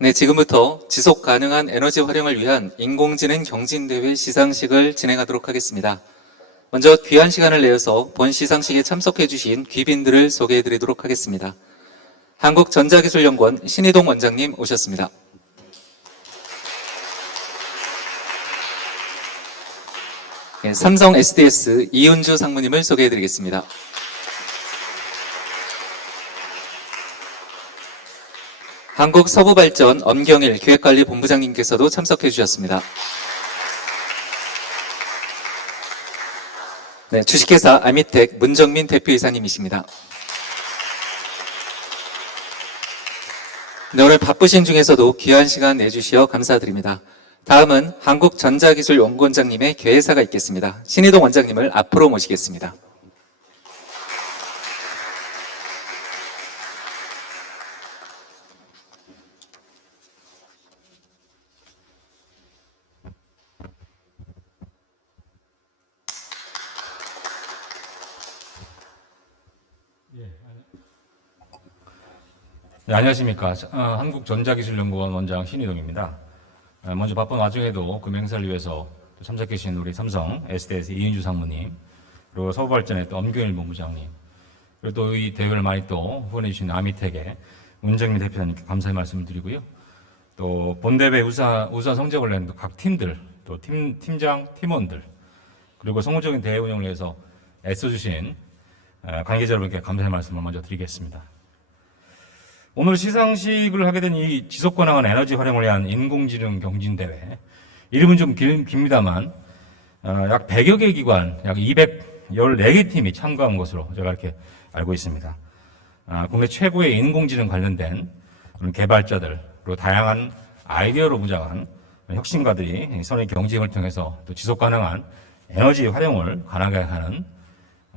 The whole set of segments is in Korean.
네, 지금부터 지속 가능한 에너지 활용을 위한 인공지능 경진대회 시상식을 진행하도록 하겠습니다. 먼저 귀한 시간을 내어서 본 시상식에 참석해 주신 귀빈들을 소개해 드리도록 하겠습니다. 한국전자기술연구원 신희동 원장님 오셨습니다. 네, 삼성 SDS 이은주 상무님을 소개해 드리겠습니다. 한국서부발전 엄경일 기획관리본부장님께서도 참석해 주셨습니다. 네, 주식회사 아미텍 문정민 대표이사님이십니다. 네, 오늘 바쁘신 중에서도 귀한 시간 내주시어 감사드립니다. 다음은 한국전자기술연구원장님의 개회사가 있겠습니다. 신희동 원장님을 앞으로 모시겠습니다. 네, 안녕하십니까. 한국전자기술연구원 원장 신희동입니다. 먼저 바쁜 와중에도 그 맹세를 위해서 참석해 주신 우리 삼성 SDS 이은주 상무님, 그리고 서부발전의 또 엄경일 본부장님, 그리고 또 이 대회를 많이 또 후원해 주신 아미텍의 문정민 대표님께 감사의 말씀을 드리고요. 또 본대회 우수한 성적을 낸 각 팀들, 또 팀장, 팀원들, 그리고 성공적인 대회 운영을 위해서 애써주신 관계자 여러분께 감사의 말씀을 먼저 드리겠습니다. 오늘 시상식을 하게 된 이 지속가능한 에너지 활용을 위한 인공지능 경진대회, 이름은 좀 깁니다만 약 100여 개 기관, 약 214개 팀이 참가한 것으로 제가 이렇게 알고 있습니다. 국내 최고의 인공지능 관련된 그런 개발자들, 그리고 다양한 아이디어로 무장한 혁신가들이 선의 경쟁을 통해서 또 지속가능한 에너지 활용을 가능하게 하는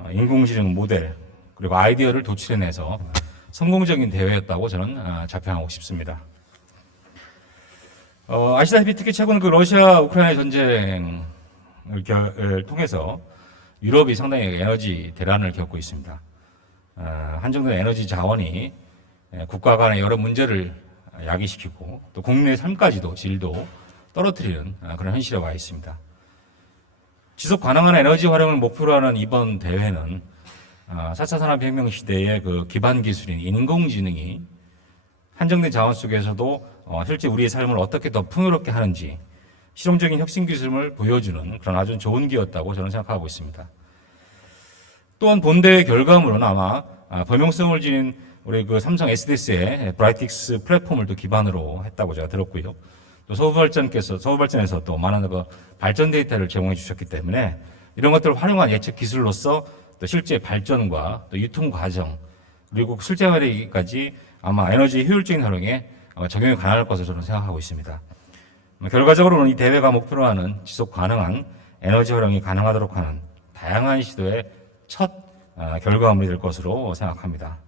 인공지능 모델, 그리고 아이디어를 도출해내서 성공적인 대회였다고 저는 자평하고 싶습니다. 아시다시피 특히 최근 그 러시아 우크라이나 전쟁을 통해서 유럽이 상당히 에너지 대란을 겪고 있습니다. 한정된 에너지 자원이 국가 간의 여러 문제를 야기시키고 또 국민의 삶까지도 질도 떨어뜨리는 그런 현실에 와 있습니다. 지속 가능한 에너지 활용을 목표로 하는 이번 대회는 4차 산업혁명 시대의 그 기반 기술인 인공지능이 한정된 자원 속에서도 실제 우리의 삶을 어떻게 더 풍요롭게 하는지 실용적인 혁신 기술을 보여주는 그런 아주 좋은 기회였다고 저는 생각하고 있습니다. 또한 본대회 결과물은 아마 범용성을 지닌 우리 그 삼성 SDS의 브라이틱스 플랫폼을 또 기반으로 했다고 제가 들었고요. 또 서부발전에서 또 많은 그 발전 데이터를 제공해 주셨기 때문에 이런 것들을 활용한 예측 기술로서 또 실제 발전과 또 유통 과정, 그리고 실제화되기까지 아마 에너지 효율적인 활용에 적용이 가능할 것으로 저는 생각하고 있습니다. 결과적으로는 이 대회가 목표로 하는 지속 가능한 에너지 활용이 가능하도록 하는 다양한 시도의 첫 결과물이 될 것으로 생각합니다.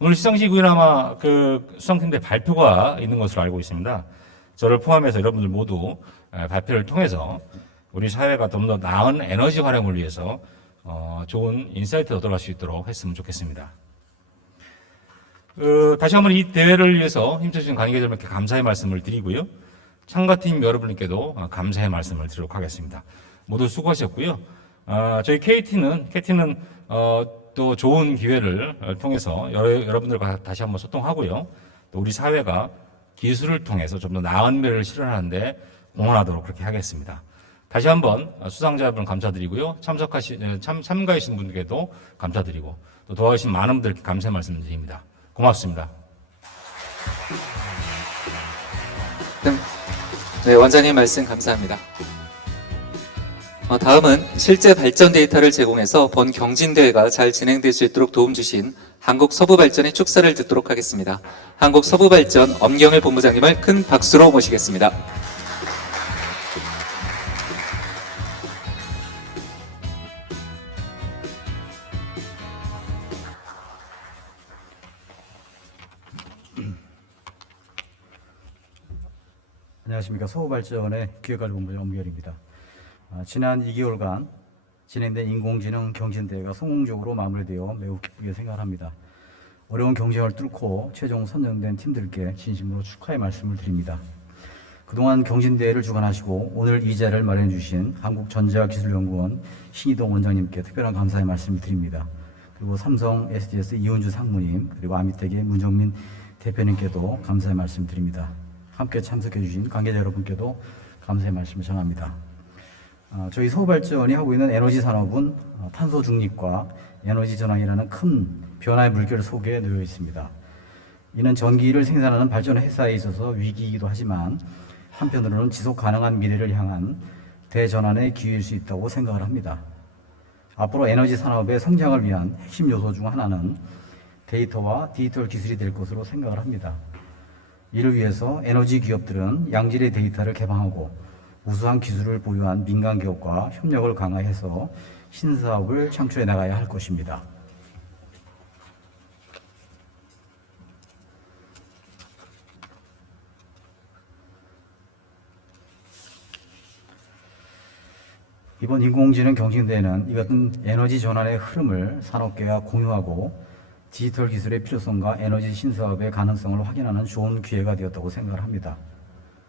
오늘 시상식 후에는 아마 그 수상팀들 발표가 있는 것으로 알고 있습니다. 저를 포함해서 여러분들 모두 발표를 통해서 우리 사회가 좀 더 나은 에너지 활용을 위해서 좋은 인사이트 얻어갈 수 있도록 했으면 좋겠습니다. 다시 한번 이 대회를 위해서 힘써주신 관계자분께 감사의 말씀을 드리고요. 참가팀 여러분께도 감사의 말씀을 드리도록 하겠습니다. 모두 수고하셨고요. 저희 KT는 또 좋은 기회를 통해서 여러분들과 다시 한번 소통하고요. 또 우리 사회가 기술을 통해서 좀 더 나은 미래를 실현하는데 공헌하도록 그렇게 하겠습니다. 다시 한번 수상자분 감사드리고요. 참가하신 분들께도 감사드리고 또 도와주신 많은 분들께 감사의 말씀을 드립니다. 고맙습니다. 네, 원장님 말씀 감사합니다. 다음은 실제 발전 데이터를 제공해서 본 경진대회가 잘 진행될 수 있도록 도움 주신 한국서부발전의 축사를 듣도록 하겠습니다. 한국서부발전 엄경일 본부장님을 큰 박수로 모시겠습니다. 안녕하십니까. 서부발전의 기획관리본부장 엄경일입니다. 지난 2개월간 진행된 인공지능 경진대회가 성공적으로 마무리되어 매우 기쁘게 생각합니다. 어려운 경쟁을 뚫고 최종 선정된 팀들께 진심으로 축하의 말씀을 드립니다. 그동안 경진대회를 주관하시고 오늘 이 자리를 마련해 주신 한국전자기술연구원 신희동 원장님께 특별한 감사의 말씀을 드립니다. 그리고 삼성 SDS 이은주 상무님, 그리고 아미텍의 문정민 대표님께도 감사의 말씀 드립니다. 함께 참석해 주신 관계자 여러분께도 감사의 말씀을 전합니다. 저희 서울발전이 하고 있는 에너지 산업은 탄소 중립과 에너지 전환이라는 큰 변화의 물결 속에 놓여 있습니다. 이는 전기를 생산하는 발전 회사에 있어서 위기이기도 하지만 한편으로는 지속 가능한 미래를 향한 대전환의 기회일 수 있다고 생각을 합니다. 앞으로 에너지 산업의 성장을 위한 핵심 요소 중 하나는 데이터와 디지털 기술이 될 것으로 생각을 합니다. 이를 위해서 에너지 기업들은 양질의 데이터를 개방하고 우수한 기술을 보유한 민간 기업과 협력을 강화해서 신사업을 창출해 나가야 할 것입니다. 이번 인공지능 경진대회는 이 같은 에너지 전환의 흐름을 산업계와 공유하고 디지털 기술의 필요성과 에너지 신사업의 가능성을 확인하는 좋은 기회가 되었다고 생각을 합니다.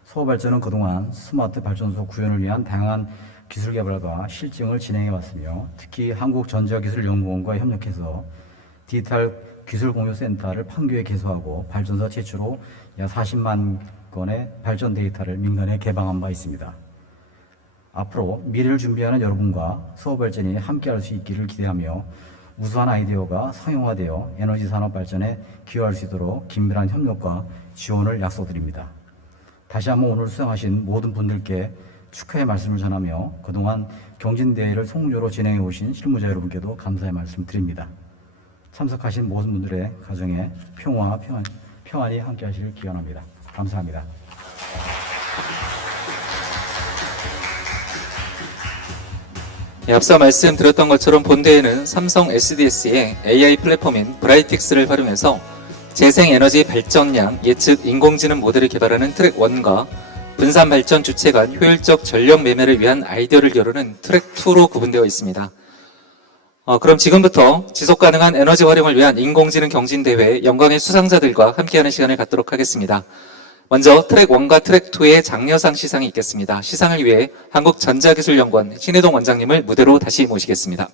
서울발전은 그동안 스마트 발전소 구현을 위한 다양한 기술 개발과 실증을 진행해 왔으며 특히 한국전자기술연구원과 협력해서 디지털 기술공유센터를 판교에 개소하고 발전소 최초로 약 40만 건의 발전 데이터를 민간에 개방한 바 있습니다. 앞으로 미래를 준비하는 여러분과 서울발전이 함께할 수 있기를 기대하며 우수한 아이디어가 상용화되어 에너지 산업 발전에 기여할 수 있도록 긴밀한 협력과 지원을 약속드립니다. 다시 한번 오늘 수상하신 모든 분들께 축하의 말씀을 전하며 그동안 경진대회를 성공적으로 진행해 오신 실무자 여러분께도 감사의 말씀 드립니다. 참석하신 모든 분들의 가정에 평화와 평안이 함께하시길 기원합니다. 감사합니다. 앞서 말씀드렸던 것처럼 본대회는 삼성 SDS의 AI 플랫폼인 브라이틱스를 활용해서 재생에너지 발전량 예측 인공지능 모델을 개발하는 트랙 1과 분산 발전 주체 간 효율적 전력 매매를 위한 아이디어를 겨루는 트랙 2로 구분되어 있습니다. 그럼 지금부터 지속가능한 에너지 활용을 위한 인공지능 경진대회 영광의 수상자들과 함께하는 시간을 갖도록 하겠습니다. 먼저 트랙 1과 트랙 2의 장려상 시상이 있겠습니다. 시상을 위해 한국전자기술연구원 신혜동 원장님을 무대로 다시 모시겠습니다.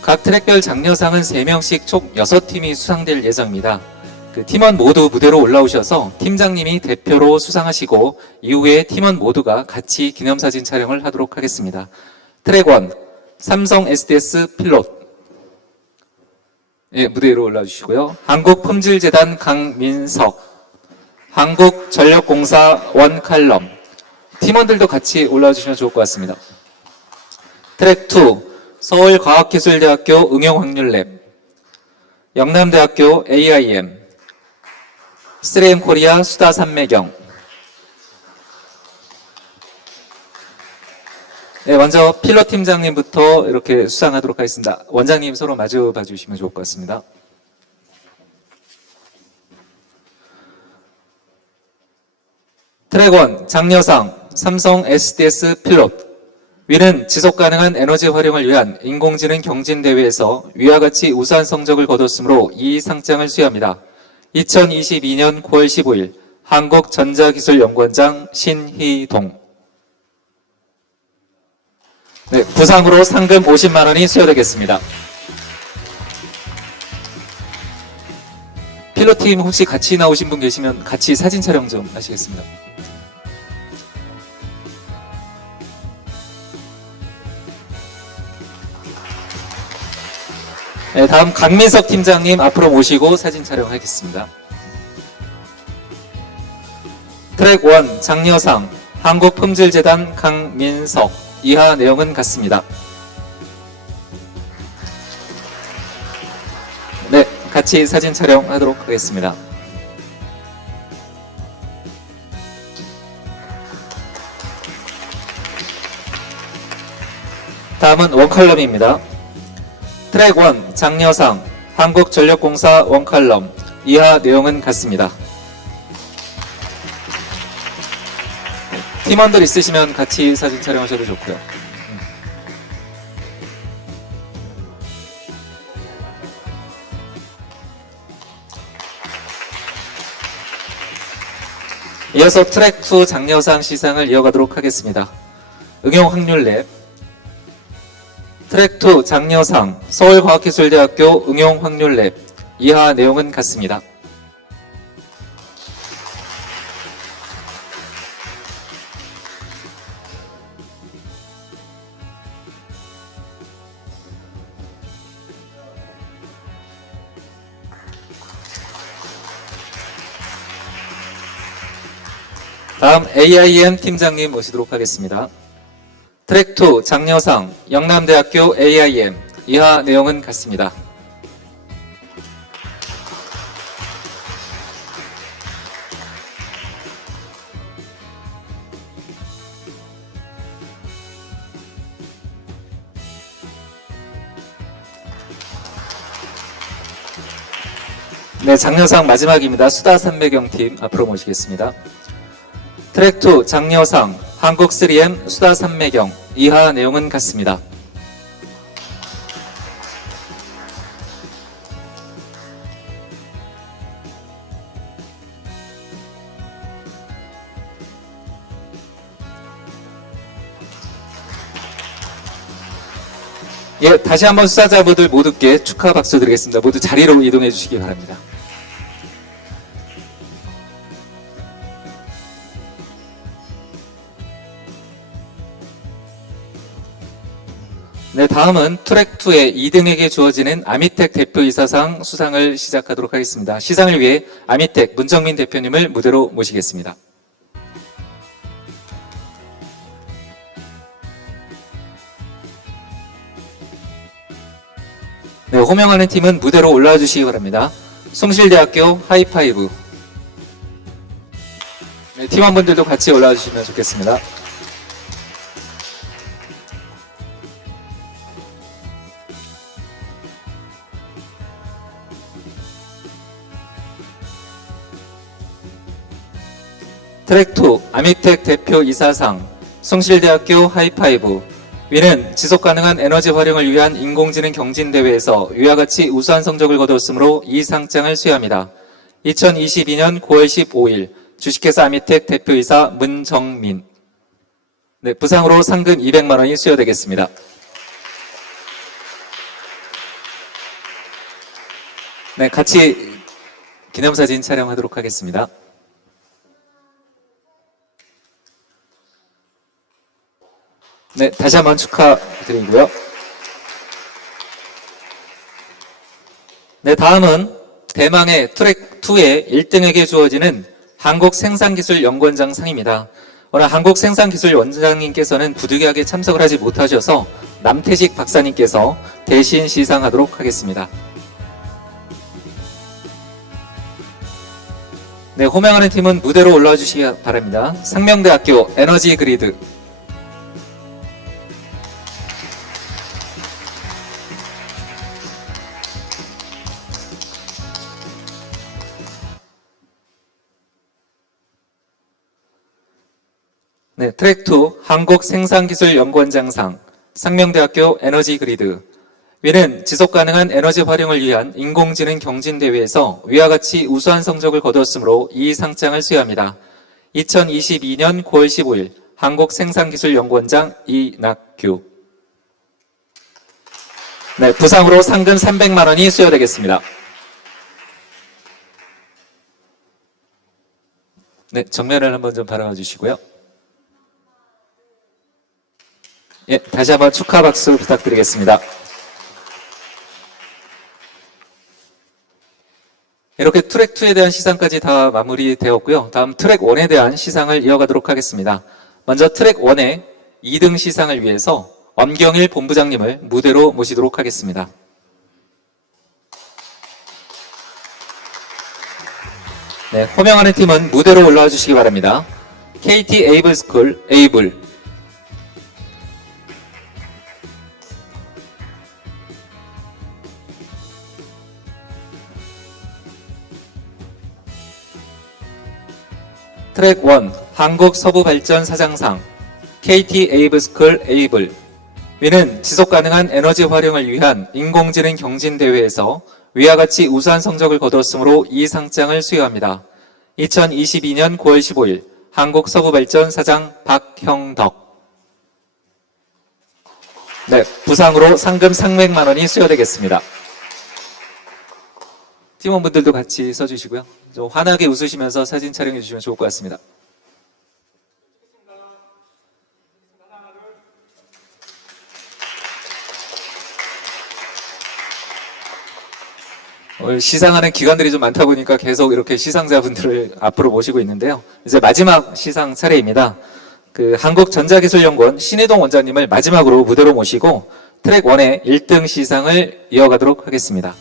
각 트랙별 장려상은 3명씩 총 6팀이 수상될 예정입니다. 그 팀원 모두 무대로 올라오셔서 팀장님이 대표로 수상하시고 이후에 팀원 모두가 같이 기념사진 촬영을 하도록 하겠습니다. 트랙 1, 삼성 SDS 필롯. 예, 무대로 올라주시고요. 한국품질재단 강민석, 한국전력공사 원칼럼. 팀원들도 같이 올라주시면 좋을 것 같습니다. 트랙 2, 서울과학기술대학교 응용확률랩, 영남대학교 AIM, 3M 코리아 수다 삼매경. 네, 먼저 필러 팀장님부터 이렇게 수상하도록 하겠습니다. 원장님 서로 마주 봐주시면 좋을 것 같습니다. 트랙 1 장려상 삼성 SDS 필롯. 위는 지속가능한 에너지 활용을 위한 인공지능 경진대회에서 위와 같이 우수한 성적을 거뒀으므로 이 상장을 수여합니다. 2022년 9월 15일 한국전자기술연구원장 신희동. 네, 부상으로 상금 50만 원이 수여되겠습니다. 필로팀 혹시 같이 나오신 분 계시면 같이 사진 촬영 좀 하시겠습니다. 네, 다음 강민석 팀장님 앞으로 모시고 사진 촬영하겠습니다. 트랙 1 장려상 한국품질재단 강민석. 이하 내용은 같습니다. 네, 같이 사진 촬영하도록 하겠습니다. 다음은 원칼럼입니다. 트랙 1 장려상 한국전력공사 원칼럼. 이하 내용은 같습니다. 팀원들 있으시면 같이 사진 촬영하셔도 좋고요. 이어서 트랙 2 장려상 시상을 이어가도록 하겠습니다. 응용 확률 랩 트랙 2 장려상 서울과학기술대학교 응용 확률 랩 이하 내용은 같습니다. 다음 AIM 팀장님 모시도록 하겠습니다. 트랙 2 장려상 영남대학교 AIM 이하 내용은 같습니다. 네, 장려상 마지막입니다. 수다 삼매경팀 앞으로 모시겠습니다. 트랙 2 장려상 한국 3M 수다 삼매경 이하 내용은 같습니다. 예, 다시 한번 수사자분들 모두께 축하 박수 드리겠습니다. 모두 자리로 이동해 주시기 바랍니다. 네, 다음은 트랙2의 2등에게 주어지는 아미텍 대표이사상 수상을 시작하도록 하겠습니다. 시상을 위해 아미텍 문정민 대표님을 무대로 모시겠습니다. 네, 호명하는 팀은 무대로 올라와 주시기 바랍니다. 숭실대학교 하이파이브. 네, 팀원분들도 같이 올라와 주시면 좋겠습니다. 트랙2 아미텍 대표 이사상 숭실대학교 하이파이브 위는 지속가능한 에너지 활용을 위한 인공지능 경진대회에서 위와 같이 우수한 성적을 거두었으므로 이 상장을 수여합니다. 2022년 9월 15일 주식회사 아미텍 대표이사 문정민. 네, 부상으로 상금 200만 원이 수여되겠습니다. 네, 같이 기념사진 촬영하도록 하겠습니다. 네, 다시 한번 축하드리고요. 네, 다음은 대망의 트랙2의 1등에게 주어지는 한국생산기술연구원장 상입니다. 오늘 한국생산기술원장님께서는 부득이하게 참석을 하지 못하셔서 남태식 박사님께서 대신 시상하도록 하겠습니다. 네, 호명하는 팀은 무대로 올라와 주시기 바랍니다. 상명대학교 에너지 그리드. 네, 트랙2 한국생산기술연구원장상 상명대학교 에너지 그리드 위는 지속가능한 에너지 활용을 위한 인공지능 경진대회에서 위와 같이 우수한 성적을 거두었으므로 이 상장을 수여합니다. 2022년 9월 15일 한국생산기술연구원장 이낙규. 네, 부상으로 상금 300만 원이 수여되겠습니다. 네, 정면을 한번 좀 바라봐 주시고요. 예, 다시 한번 축하 박수 부탁드리겠습니다. 이렇게 트랙2에 대한 시상까지 다 마무리되었고요. 다음 트랙1에 대한 시상을 이어가도록 하겠습니다. 먼저 트랙1의 2등 시상을 위해서 엄경일 본부장님을 무대로 모시도록 하겠습니다. 네, 호명하는 팀은 무대로 올라와 주시기 바랍니다. KT 에이블스쿨 에이블. 트랙 1 한국서부발전 사장상 KT 에이블스쿨 에이블 위는 지속가능한 에너지 활용을 위한 인공지능 경진대회에서 위와 같이 우수한 성적을 거두었으므로 이 상장을 수여합니다. 2022년 9월 15일 한국서부발전 사장 박형덕. 네, 부상으로 상금 300만 원이 수여되겠습니다. 팀원분들도 같이 써주시고요. 좀 환하게 웃으시면서 사진 촬영해 주시면 좋을 것 같습니다. 시상하는 기관들이 좀 많다 보니까 계속 이렇게 시상자분들을 앞으로 모시고 있는데요. 이제 마지막 시상 차례입니다. 한국전자기술연구원 신혜동 원장님을 마지막으로 무대로 모시고 트랙 1의 1등 시상을 이어가도록 하겠습니다.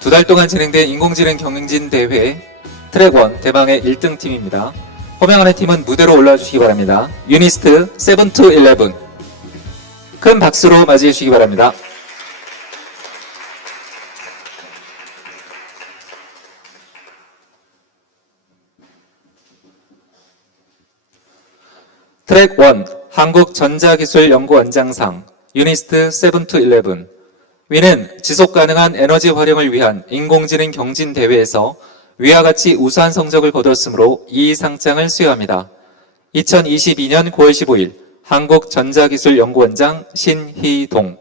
두 달 동안 진행된 인공지능 경진 대회 트랙 1 대망의 1등 팀입니다. 호명하는 팀은 무대로 올라와 주시기 바랍니다. 유니스트 7-11 큰 박수로 맞이해 주시기 바랍니다. 트랙 1 한국전자기술연구원장상 유니스트 7-11 위는 지속가능한 에너지 활용을 위한 인공지능 경진대회에서 위와 같이 우수한 성적을 거두었으므로 이 상장을 수여합니다. 2022년 9월 15일 한국전자기술연구원장 신희동.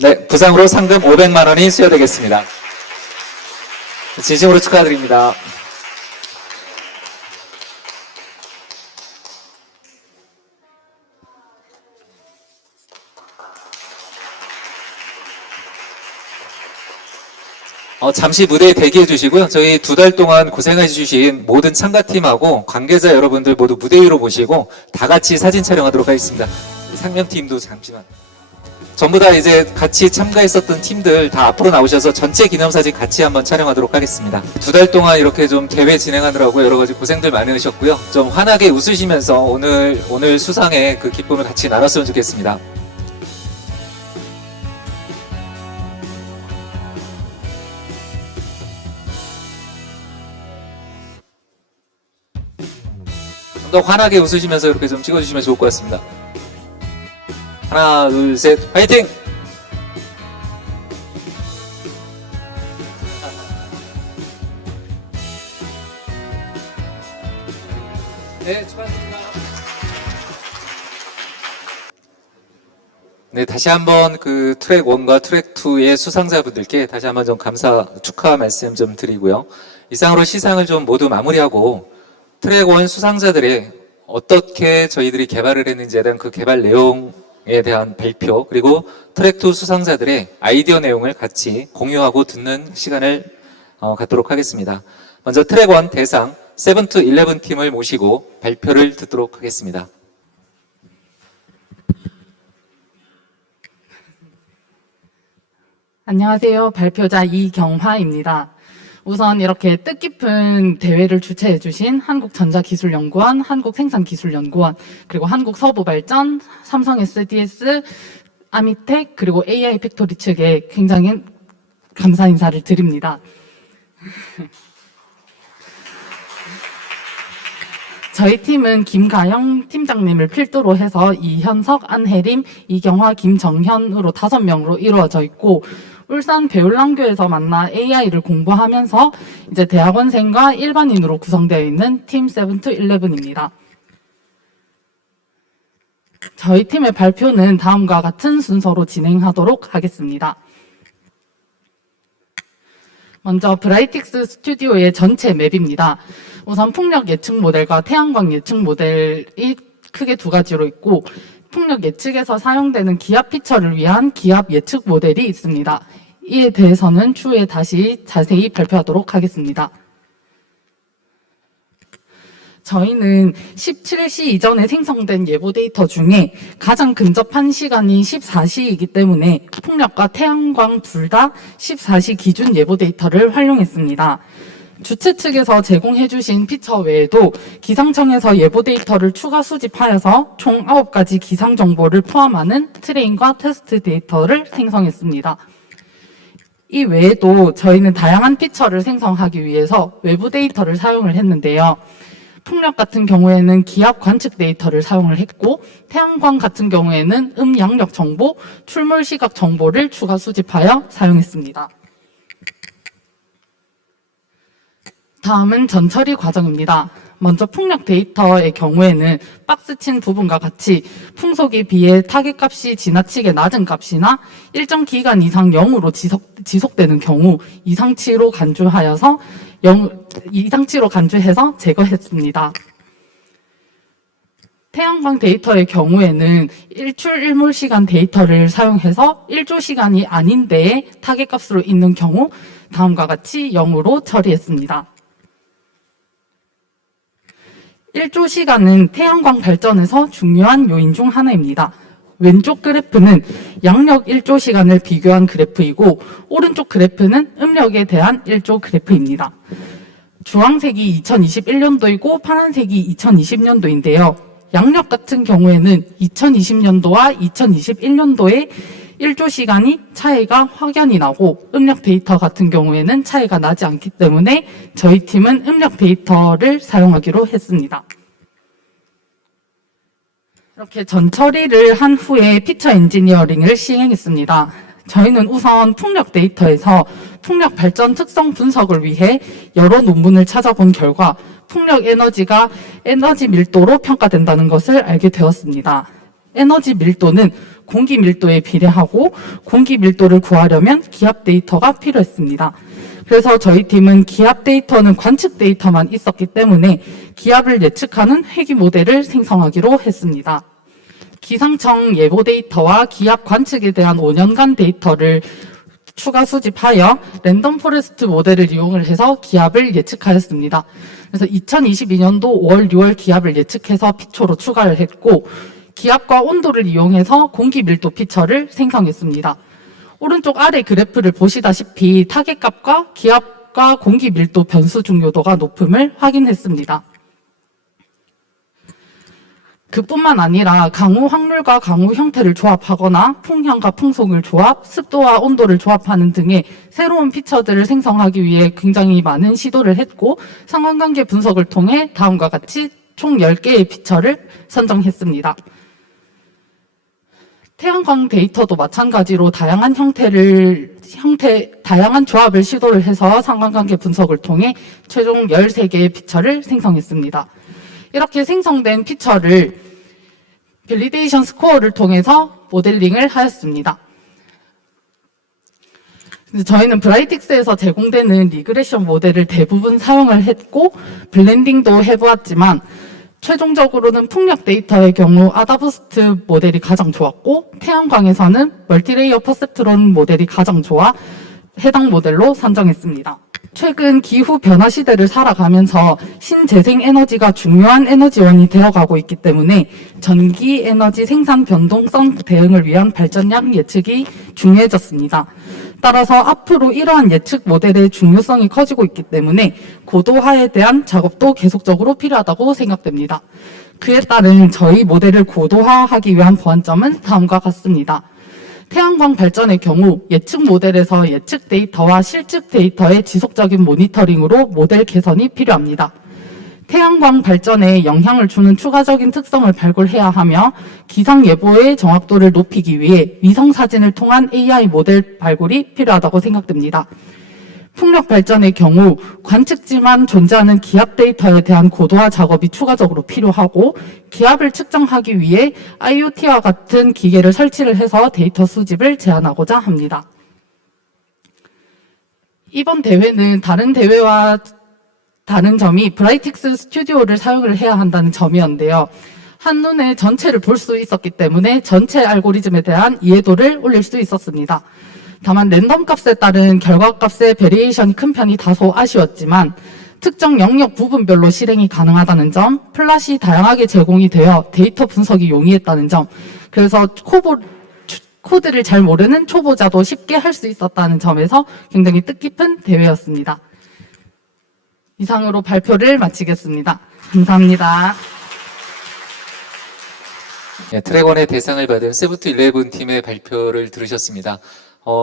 네, 부상으로 상금 500만 원이 수여되겠습니다. 진심으로 축하드립니다. 잠시 무대에 대기해 주시고요. 저희 두 달 동안 고생해 주신 모든 참가팀하고 관계자 여러분들 모두 무대 위로 모시고 다 같이 사진 촬영하도록 하겠습니다. 상명팀도 잠시만. 전부 다 이제 같이 참가했었던 팀들 다 앞으로 나오셔서 전체 기념사진 같이 한번 촬영하도록 하겠습니다. 두 달 동안 이렇게 좀 대회 진행하느라고 여러 가지 고생들 많으셨고요. 좀 환하게 웃으시면서 오늘 수상의 그 기쁨을 같이 나눴으면 좋겠습니다. 좀 더 환하게 웃으시면서 이렇게 좀 찍어주시면 좋을 것 같습니다. 하나, 둘, 셋, 화이팅! 네, 축하드립니다. 네, 다시 한번 그 트랙 1과 트랙 2의 수상자분들께 다시 한번 좀 축하 말씀 좀 드리고요. 이상으로 시상을 좀 모두 마무리하고 트랙 1 수상자들의 어떻게 저희들이 개발을 했는지에 대한 그 개발 내용에 대한 발표, 그리고 트랙 2 수상자들의 아이디어 내용을 같이 공유하고 듣는 시간을 갖도록 하겠습니다. 먼저 트랙 1 대상 7-11 팀을 모시고 발표를 듣도록 하겠습니다. 안녕하세요. 발표자 이경화입니다. 우선 이렇게 뜻깊은 대회를 주최해주신 한국전자기술연구원, 한국생산기술연구원, 그리고 한국서부발전, 삼성 SDS, 아미텍, 그리고 AI 팩토리 측에 굉장히 감사 인사를 드립니다. 저희 팀은 김가영 팀장님을 필두로 해서 이현석, 안혜림, 이경화, 김정현으로 5명으로 이루어져 있고, 울산 배울랑교에서 만나 AI를 공부하면서 이제 대학원생과 일반인으로 구성되어 있는 팀 7-11입니다. 저희 팀의 발표는 다음과 같은 순서로 진행하도록 하겠습니다. 먼저 브라이틱스 스튜디오의 전체 맵입니다. 우선 풍력 예측 모델과 태양광 예측 모델이 크게 두 가지로 있고, 풍력 예측에서 사용되는 기압 피처를 위한 기압 예측 모델이 있습니다. 이에 대해서는 추후에 다시 자세히 발표하도록 하겠습니다. 저희는 17시 이전에 생성된 예보 데이터 중에 가장 근접한 시간이 14시이기 때문에 풍력과 태양광 둘 다 14시 기준 예보 데이터를 활용했습니다. 주최 측에서 제공해 주신 피처 외에도 기상청에서 예보 데이터를 추가 수집하여서 총 9가지 기상 정보를 포함하는 트레인과 테스트 데이터를 생성했습니다. 이 외에도 저희는 다양한 피처를 생성하기 위해서 외부 데이터를 사용을 했는데요. 풍력 같은 경우에는 기압 관측 데이터를 사용을 했고, 태양광 같은 경우에는 양력 정보, 출몰 시각 정보를 추가 수집하여 사용했습니다. 다음은 전처리 과정입니다. 먼저 풍력 데이터의 경우에는 박스친 부분과 같이 풍속에 비해 타겟값이 지나치게 낮은 값이나 일정 기간 이상 0으로 지속되는 경우 이상치로 간주해서 제거했습니다. 태양광 데이터의 경우에는 일출 일몰 시간 데이터를 사용해서 1조 시간이 아닌 데에 타겟값으로 있는 경우 다음과 같이 0으로 처리했습니다. 1조 시간은 태양광 발전에서 중요한 요인 중 하나입니다. 왼쪽 그래프는 양력 1조 시간을 비교한 그래프이고, 오른쪽 그래프는 음력에 대한 1조 그래프입니다. 주황색이 2021년도이고 파란색이 2020년도인데요. 양력 같은 경우에는 2020년도와 2021년도에 1조 시간이 차이가 확연히 나고, 음력 데이터 같은 경우에는 차이가 나지 않기 때문에 저희 팀은 음력 데이터를 사용하기로 했습니다. 이렇게 전처리를 한 후에 피처 엔지니어링을 시행했습니다. 저희는 우선 풍력 데이터에서 풍력 발전 특성 분석을 위해 여러 논문을 찾아본 결과 풍력 에너지가 에너지 밀도로 평가된다는 것을 알게 되었습니다. 에너지 밀도는 공기 밀도에 비례하고, 공기 밀도를 구하려면 기압 데이터가 필요했습니다. 그래서 저희 팀은 기압 데이터는 관측 데이터만 있었기 때문에 기압을 예측하는 회귀 모델을 생성하기로 했습니다. 기상청 예보 데이터와 기압 관측에 대한 5년간 데이터를 추가 수집하여 랜덤 포레스트 모델을 이용을 해서 기압을 예측하였습니다. 그래서 2022년도 5월, 6월 기압을 예측해서 피초로 추가를 했고, 기압과 온도를 이용해서 공기 밀도 피처를 생성했습니다. 오른쪽 아래 그래프를 보시다시피 타겟값과 기압과 공기 밀도 변수 중요도가 높음을 확인했습니다. 그뿐만 아니라 강우 확률과 강우 형태를 조합하거나 풍향과 풍속을 조합, 습도와 온도를 조합하는 등의 새로운 피처들을 생성하기 위해 굉장히 많은 시도를 했고, 상관관계 분석을 통해 다음과 같이 총 10개의 피처를 선정했습니다. 태양광 데이터도 마찬가지로 다양한 다양한 조합을 시도를 해서 상관관계 분석을 통해 최종 13개의 피처를 생성했습니다. 이렇게 생성된 피처를 밸리데이션 스코어를 통해서 모델링을 하였습니다. 저희는 브라이틱스에서 제공되는 리그레션 모델을 대부분 사용을 했고, 블렌딩도 해보았지만 최종적으로는 풍력 데이터의 경우 아다부스트 모델이 가장 좋았고, 태양광에서는 멀티레이어 퍼셉트론 모델이 가장 좋아 해당 모델로 선정했습니다. 최근 기후 변화 시대를 살아가면서 신재생 에너지가 중요한 에너지원이 되어가고 있기 때문에 전기 에너지 생산 변동성 대응을 위한 발전량 예측이 중요해졌습니다. 따라서 앞으로 이러한 예측 모델의 중요성이 커지고 있기 때문에 고도화에 대한 작업도 계속적으로 필요하다고 생각됩니다. 그에 따른 저희 모델을 고도화하기 위한 보완점은 다음과 같습니다. 태양광 발전의 경우 예측 모델에서 예측 데이터와 실측 데이터의 지속적인 모니터링으로 모델 개선이 필요합니다. 태양광 발전에 영향을 주는 추가적인 특성을 발굴해야 하며, 기상 예보의 정확도를 높이기 위해 위성 사진을 통한 AI 모델 발굴이 필요하다고 생각됩니다. 풍력 발전의 경우 관측지만 존재하는 기압 데이터에 대한 고도화 작업이 추가적으로 필요하고, 기압을 측정하기 위해 IoT와 같은 기계를 설치를 해서 데이터 수집을 제한하고자 합니다. 이번 대회는 다른 대회와 다른 점이 브라이틱스 스튜디오를 사용을 해야 한다는 점이었는데요. 한눈에 전체를 볼 수 있었기 때문에 전체 알고리즘에 대한 이해도를 올릴 수 있었습니다. 다만 랜덤 값에 따른 결과값의 베리에이션이 큰 편이 다소 아쉬웠지만, 특정 영역 부분별로 실행이 가능하다는 점, 플랫이 다양하게 제공이 되어 데이터 분석이 용이했다는 점, 그래서 코드를 잘 모르는 초보자도 쉽게 할 수 있었다는 점에서 굉장히 뜻깊은 대회였습니다. 이상으로 발표를 마치겠습니다. 감사합니다. 네, 트랙원의 대상을 받은 세부트 11 팀의 발표를 들으셨습니다.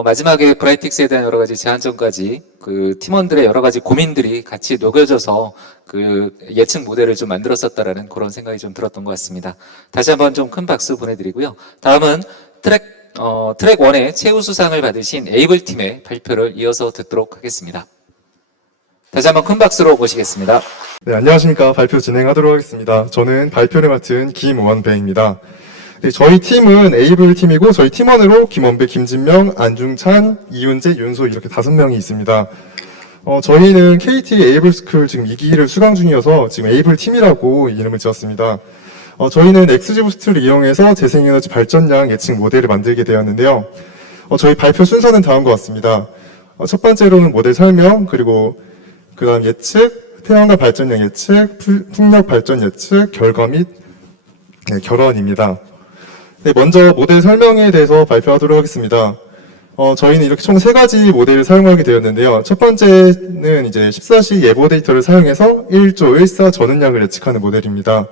마지막에 브라이틱스에 대한 여러 가지 제한점까지 그 팀원들의 여러 가지 고민들이 같이 녹여져서 그 예측 모델을 좀 만들었었다라는 그런 생각이 좀 들었던 것 같습니다. 다시 한번 좀 큰 박수 보내드리고요. 다음은 트랙 1의 최우수상을 받으신 에이블 팀의 발표를 이어서 듣도록 하겠습니다. 다시 한번 큰 박수로 모시겠습니다. 네, 안녕하십니까. 발표 진행하도록 하겠습니다. 저는 발표를 맡은 김원배입니다. 네, 저희 팀은 에이블 팀이고 저희 팀원으로 김원배, 김진명, 안중찬, 이윤재, 윤소 이렇게 5명이 있습니다. 저희는 KT 에이블 스쿨 지금 2기를 수강 중이어서 지금 에이블 팀이라고 이름을 지었습니다. 저희는 엑스지 부스트를 이용해서 재생에너지 발전량 예측 모델을 만들게 되었는데요. 저희 발표 순서는 다음과 같습니다. 첫 번째로는 모델 설명, 그리고 그 다음 예측, 태양광 발전량 예측, 풍력 발전 예측, 결과 및 결론입니다. 네, 먼저 모델 설명에 대해서 발표하도록 하겠습니다. 저희는 이렇게 총 3가지 모델을 사용하게 되었는데요. 첫 번째는 이제 14시 예보 데이터를 사용해서 1조 14 전원량을 예측하는 모델입니다.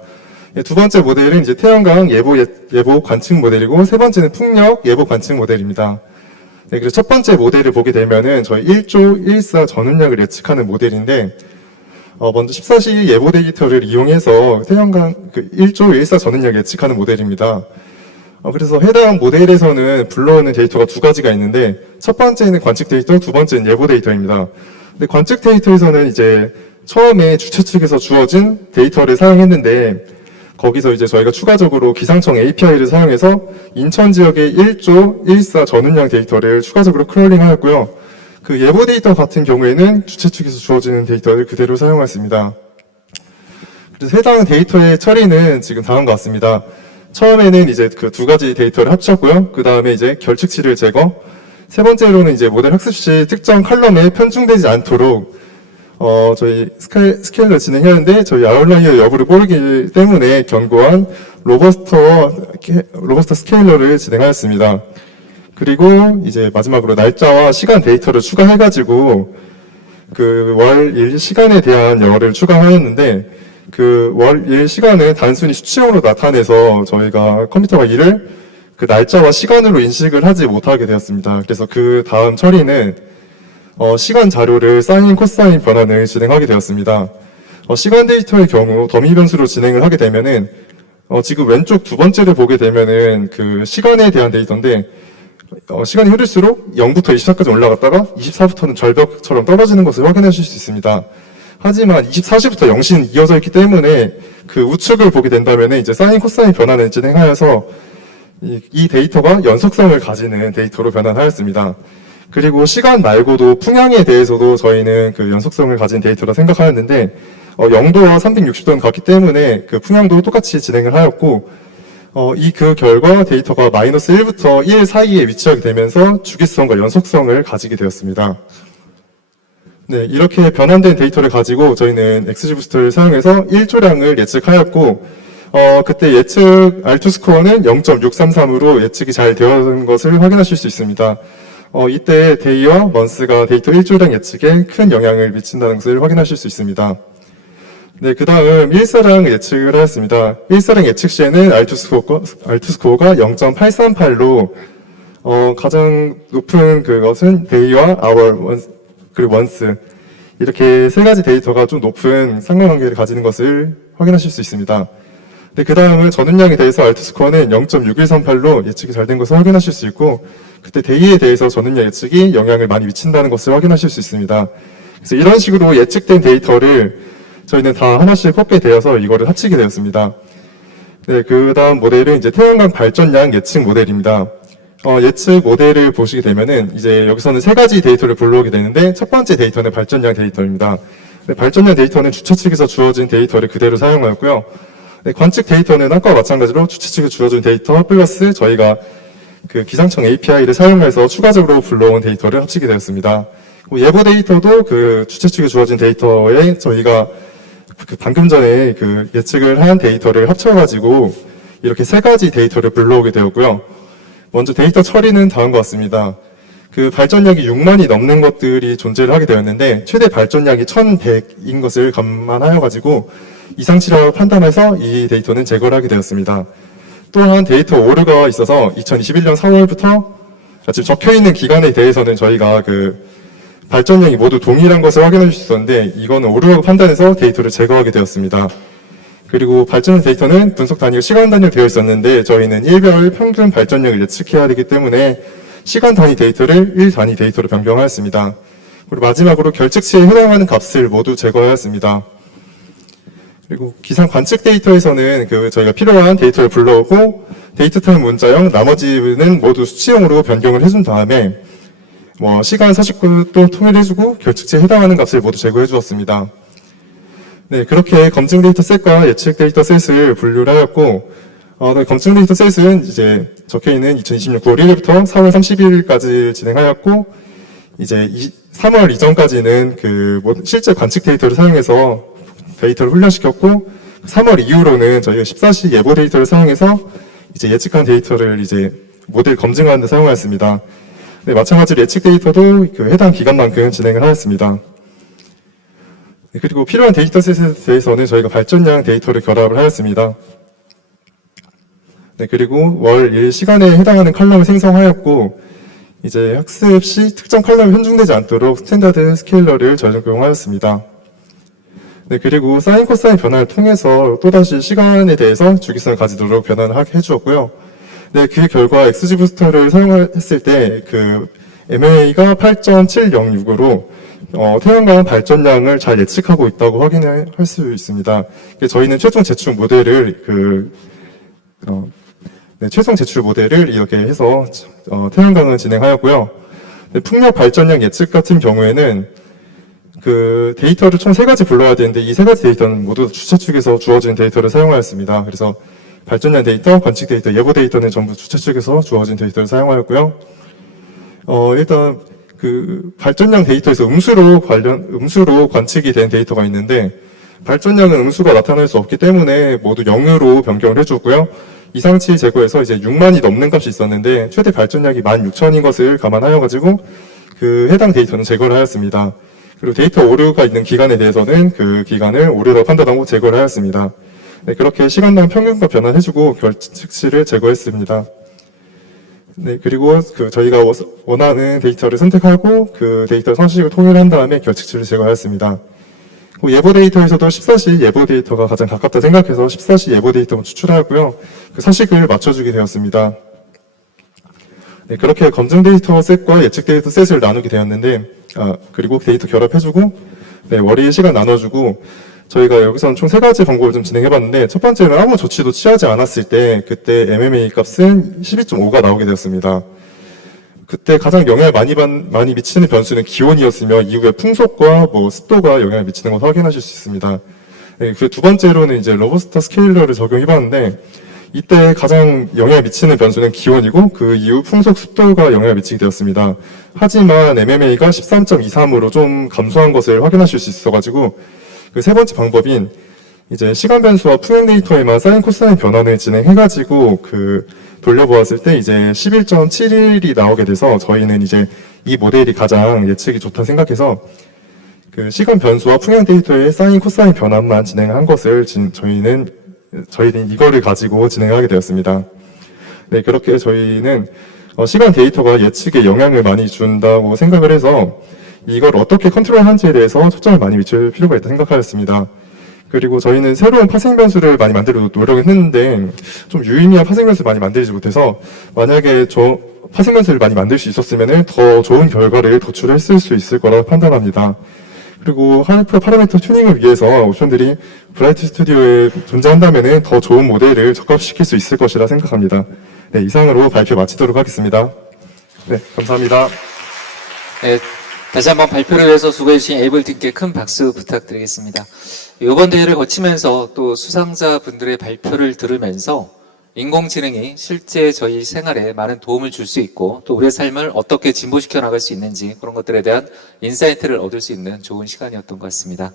네, 두 번째 모델은 이제 태양광 예보 관측 모델이고, 세 번째는 풍력 예보 관측 모델입니다. 네, 그래서 첫 번째 모델을 보게 되면은 저희 1조 14 전원량을 예측하는 모델인데, 먼저 14시 예보 데이터를 이용해서 태양광 1조 14 전원량 예측하는 모델입니다. 그래서 해당 모델에서는 불러오는 데이터가 2가지가 있는데, 첫 번째는 관측 데이터, 두 번째는 예보 데이터입니다. 근데 관측 데이터에서는 이제 처음에 주최 측에서 주어진 데이터를 사용했는데, 거기서 이제 저희가 추가적으로 기상청 API를 사용해서 인천 지역의 1조 14 전운량 데이터를 추가적으로 크롤링하였고요. 그 예보 데이터 같은 경우에는 주최 측에서 주어지는 데이터를 그대로 사용했습니다. 그래서 해당 데이터의 처리는 지금 다음과 같습니다. 처음에는 이제 그 2가지 데이터를 합쳤고요. 그 다음에 이제 결측치를 제거. 세 번째로는 이제 모델 학습 시 특정 컬럼에 편중되지 않도록 저희 스케일러 진행하는데 저희 아웃라이어 여부를 모르기 때문에 견고한 로버스터 스케일러를 진행하였습니다. 그리고 이제 마지막으로 날짜와 시간 데이터를 추가해가지고 그 월 일 시간에 대한 열을 추가하였는데, 그 월 일 시간은 단순히 수치형으로 나타내서 저희가 컴퓨터가 이를 그 날짜와 시간으로 인식을 하지 못하게 되었습니다. 그래서 그 다음 처리는 시간 자료를 사인, 코사인 변환을 진행하게 되었습니다. 시간 데이터의 경우 더미 변수로 진행을 하게 되면은 지금 왼쪽 두 번째를 보게 되면은 그 시간에 대한 데이터인데, 시간이 흐를수록 0부터 24까지 올라갔다가 24부터는 절벽처럼 떨어지는 것을 확인하실 수 있습니다. 하지만 24시부터 0시는 이어져 있기 때문에 그 우측을 보게 된다면 이제 사인, 코사인 변환을 진행하여서 이 데이터가 연속성을 가지는 데이터로 변환하였습니다. 그리고 시간 말고도 풍향에 대해서도 저희는 그 연속성을 가진 데이터라 생각하였는데, 0도와 360도는 같기 때문에 그 풍향도 똑같이 진행을 하였고, 그 결과 데이터가 마이너스 1부터 1 사이에 위치하게 되면서 주기성과 연속성을 가지게 되었습니다. 네, 이렇게 변환된 데이터를 가지고 저희는 엑스지 부스트를 사용해서 1조량을 예측하였고, 그때 예측 R2 스코어는 0.633으로 예측이 잘 되었는 것을 확인하실 수 있습니다. 이때 데이와 먼스가 데이터 1조량 예측에 큰 영향을 미친다는 것을 확인하실 수 있습니다. 네, 그 다음 1사량 예측을 하였습니다. 1사량 예측 시에는 R2 스코어가 0.838로, 가장 높은 그것은 데이와 아워, 그리고 원스. 이렇게 3가지 데이터가 좀 높은 상관관계를 가지는 것을 확인하실 수 있습니다. 네, 그 다음은 전운량에 대해서 R2 스코어는 0.6138로 예측이 잘 된 것을 확인하실 수 있고, 그때 데이에 대해서 전운량 예측이 영향을 많이 미친다는 것을 확인하실 수 있습니다. 그래서 이런 식으로 예측된 데이터를 저희는 다 하나씩 뽑게 되어서 이거를 합치게 되었습니다. 네, 그 다음 모델은 이제 태양광 발전량 예측 모델입니다. 예측 모델을 보시게 되면은 이제 여기서는 3가지 데이터를 불러오게 되는데, 첫 번째 데이터는 발전량 데이터입니다. 네, 발전량 데이터는 주최 측에서 주어진 데이터를 그대로 사용하였고요. 네, 관측 데이터는 아까와 마찬가지로 주최 측에 주어진 데이터 플러스 저희가 그 기상청 API를 사용해서 추가적으로 불러온 데이터를 합치게 되었습니다. 예보 데이터도 그 주최 측에 주어진 데이터에 저희가 그 방금 전에 그 예측을 한 데이터를 합쳐가지고 이렇게 3가지 데이터를 불러오게 되었고요. 먼저 데이터 처리는 다음과 같습니다. 그 발전량이 6만이 넘는 것들이 존재를 하게 되었는데, 최대 발전량이 1100인 것을 감안하여가지고 이상치라고 판단해서 이 데이터는 제거를 하게 되었습니다. 또한 데이터 오류가 있어서 2021년 4월부터 지금 적혀 있는 기간에 대해서는 저희가 그 발전량이 모두 동일한 것을 확인할 수 있었는데 이거는 오류라고 판단해서 데이터를 제거하게 되었습니다. 그리고 발전 데이터는 분석 단위가 시간 단위로 되어 있었는데 저희는 일별 평균 발전량을 예측해야 되기 때문에 시간 단위 데이터를 일 단위 데이터로 변경하였습니다. 그리고 마지막으로 결측치에 해당하는 값을 모두 제거하였습니다. 그리고 기상 관측 데이터에서는 저희가 필요한 데이터를 불러오고 데이터 타입 문자형, 나머지는 모두 수치형으로 변경을 해준 다음에 시간 49도 통일해주고 결측치에 해당하는 값을 모두 제거해 주었습니다. 네, 그렇게 검증 데이터 셋과 예측 데이터 셋을 분류를 하였고, 검증 데이터 셋은 이제 적혀 있는 2026 9월 1일부터 4월 30일까지 진행하였고, 이제 3월 이전까지는 실제 관측 데이터를 사용해서 데이터를 훈련시켰고, 3월 이후로는 저희가 14시 예보 데이터를 사용해서 이제 예측한 데이터를 이제 모델 검증하는 데 사용하였습니다. 네, 마찬가지로 예측 데이터도 해당 기간만큼 진행을 하였습니다. 네, 그리고 필요한 데이터셋에 대해서는 저희가 발전량 데이터를 결합을 하였습니다. 네, 그리고 월 1 시간에 해당하는 컬럼을 생성하였고, 이제 학습 시 특정 컬럼이 편중되지 않도록 스탠다드 스케일러를 적용하였습니다. 네, 그리고 사인 코사인 변화를 통해서 또다시 시간에 대해서 주기성을 가지도록 변환을 해주었고요. 네, 그 결과 XG 부스터를 사용했을 때 MA가 8.706으로 태양광 발전량을 잘 예측하고 있다고 확인할 수 있습니다. 저희는 최종 제출 모델을 최종 제출 모델을 이렇게 해서 태양광을 진행하였고요. 네, 풍력 발전량 예측 같은 경우에는 데이터를 총 3가지 불러야 되는데 이 3가지 데이터는 모두 주체 측에서 주어진 데이터를 사용하였습니다. 그래서 발전량 데이터, 관측 데이터, 예보 데이터는 전부 주체 측에서 주어진 데이터를 사용하였고요. 일단 발전량 데이터에서 음수로 관측이 된 데이터가 있는데 발전량은 음수가 나타날 수 없기 때문에 모두 0으로 변경을 해주고요. 이상치 제거해서 이제 6만이 넘는 값이 있었는데 최대 발전량이 16,000인 것을 감안하여가지고 해당 데이터는 제거를 하였습니다. 그리고 데이터 오류가 있는 기간에 대해서는 그 기간을 오류로 판단하고 제거를 하였습니다. 네, 그렇게 시간당 평균값 변환해주고 결측치를 제거했습니다. 네, 그리고 저희가 원하는 데이터를 선택하고 그 데이터 선식을 통일한 다음에 결측치를 제거하였습니다. 예보 데이터에서도 14시 예보 데이터가 가장 가깝다 생각해서 14시 예보 데이터만 추출하였고요. 그 서식을 맞춰주게 되었습니다. 네, 그렇게 검증 데이터 셋과 예측 데이터 셋을 나누게 되었는데, 그리고 데이터 결합해주고, 네, 월일 시간 나눠주고, 저희가 여기서는 총 3가지 방법을 좀 진행해봤는데, 첫 번째는 아무 조치도 취하지 않았을 때, 그때 MMA 값은 12.5가 나오게 되었습니다. 그때 가장 영향을 많이 미치는 변수는 기온이었으며, 이후에 풍속과 습도가 영향을 미치는 것을 확인하실 수 있습니다. 네, 그 두 번째로는 이제 로버스터 스케일러를 적용해봤는데, 이때 가장 영향을 미치는 변수는 기온이고, 그 이후 풍속, 습도가 영향을 미치게 되었습니다. 하지만 MMA가 13.23으로 좀 감소한 것을 확인하실 수 있어가지고, 그 세 번째 방법인 이제 시간 변수와 풍행 데이터에만 사인 코사인 변환을 진행해가지고 돌려보았을 때 이제 11.71이 나오게 돼서 저희는 이제 이 모델이 가장 예측이 좋다 생각해서 시간 변수와 풍행 데이터의 사인 코사인 변환만 진행한 것을 저희는 이거를 가지고 진행하게 되었습니다. 네, 그렇게 저희는 시간 데이터가 예측에 영향을 많이 준다고 생각을 해서 이걸 어떻게 컨트롤하는지에 대해서 초점을 많이 맞출 필요가 있다 생각하였습니다. 그리고 저희는 새로운 파생 변수를 많이 만들려고 노력을 했는데 좀 유의미한 파생 변수를 많이 만들지 못해서 만약에 파생 변수를 많이 만들 수 있었으면 더 좋은 결과를 도출했을 수 있을 거라고 판단합니다. 그리고 하이퍼 파라미터 튜닝을 위해서 옵션들이 브라이트 스튜디오에 존재한다면 더 좋은 모델을 적합시킬 수 있을 것이라 생각합니다. 네, 이상으로 발표 마치도록 하겠습니다. 네, 감사합니다. 네, 다시 한번 발표를 위해서 수고해주신 에이블팀께 큰 박수 부탁드리겠습니다. 이번 대회를 거치면서 또 수상자분들의 발표를 들으면서 인공지능이 실제 저희 생활에 많은 도움을 줄 수 있고 또 우리의 삶을 어떻게 진보시켜 나갈 수 있는지 그런 것들에 대한 인사이트를 얻을 수 있는 좋은 시간이었던 것 같습니다.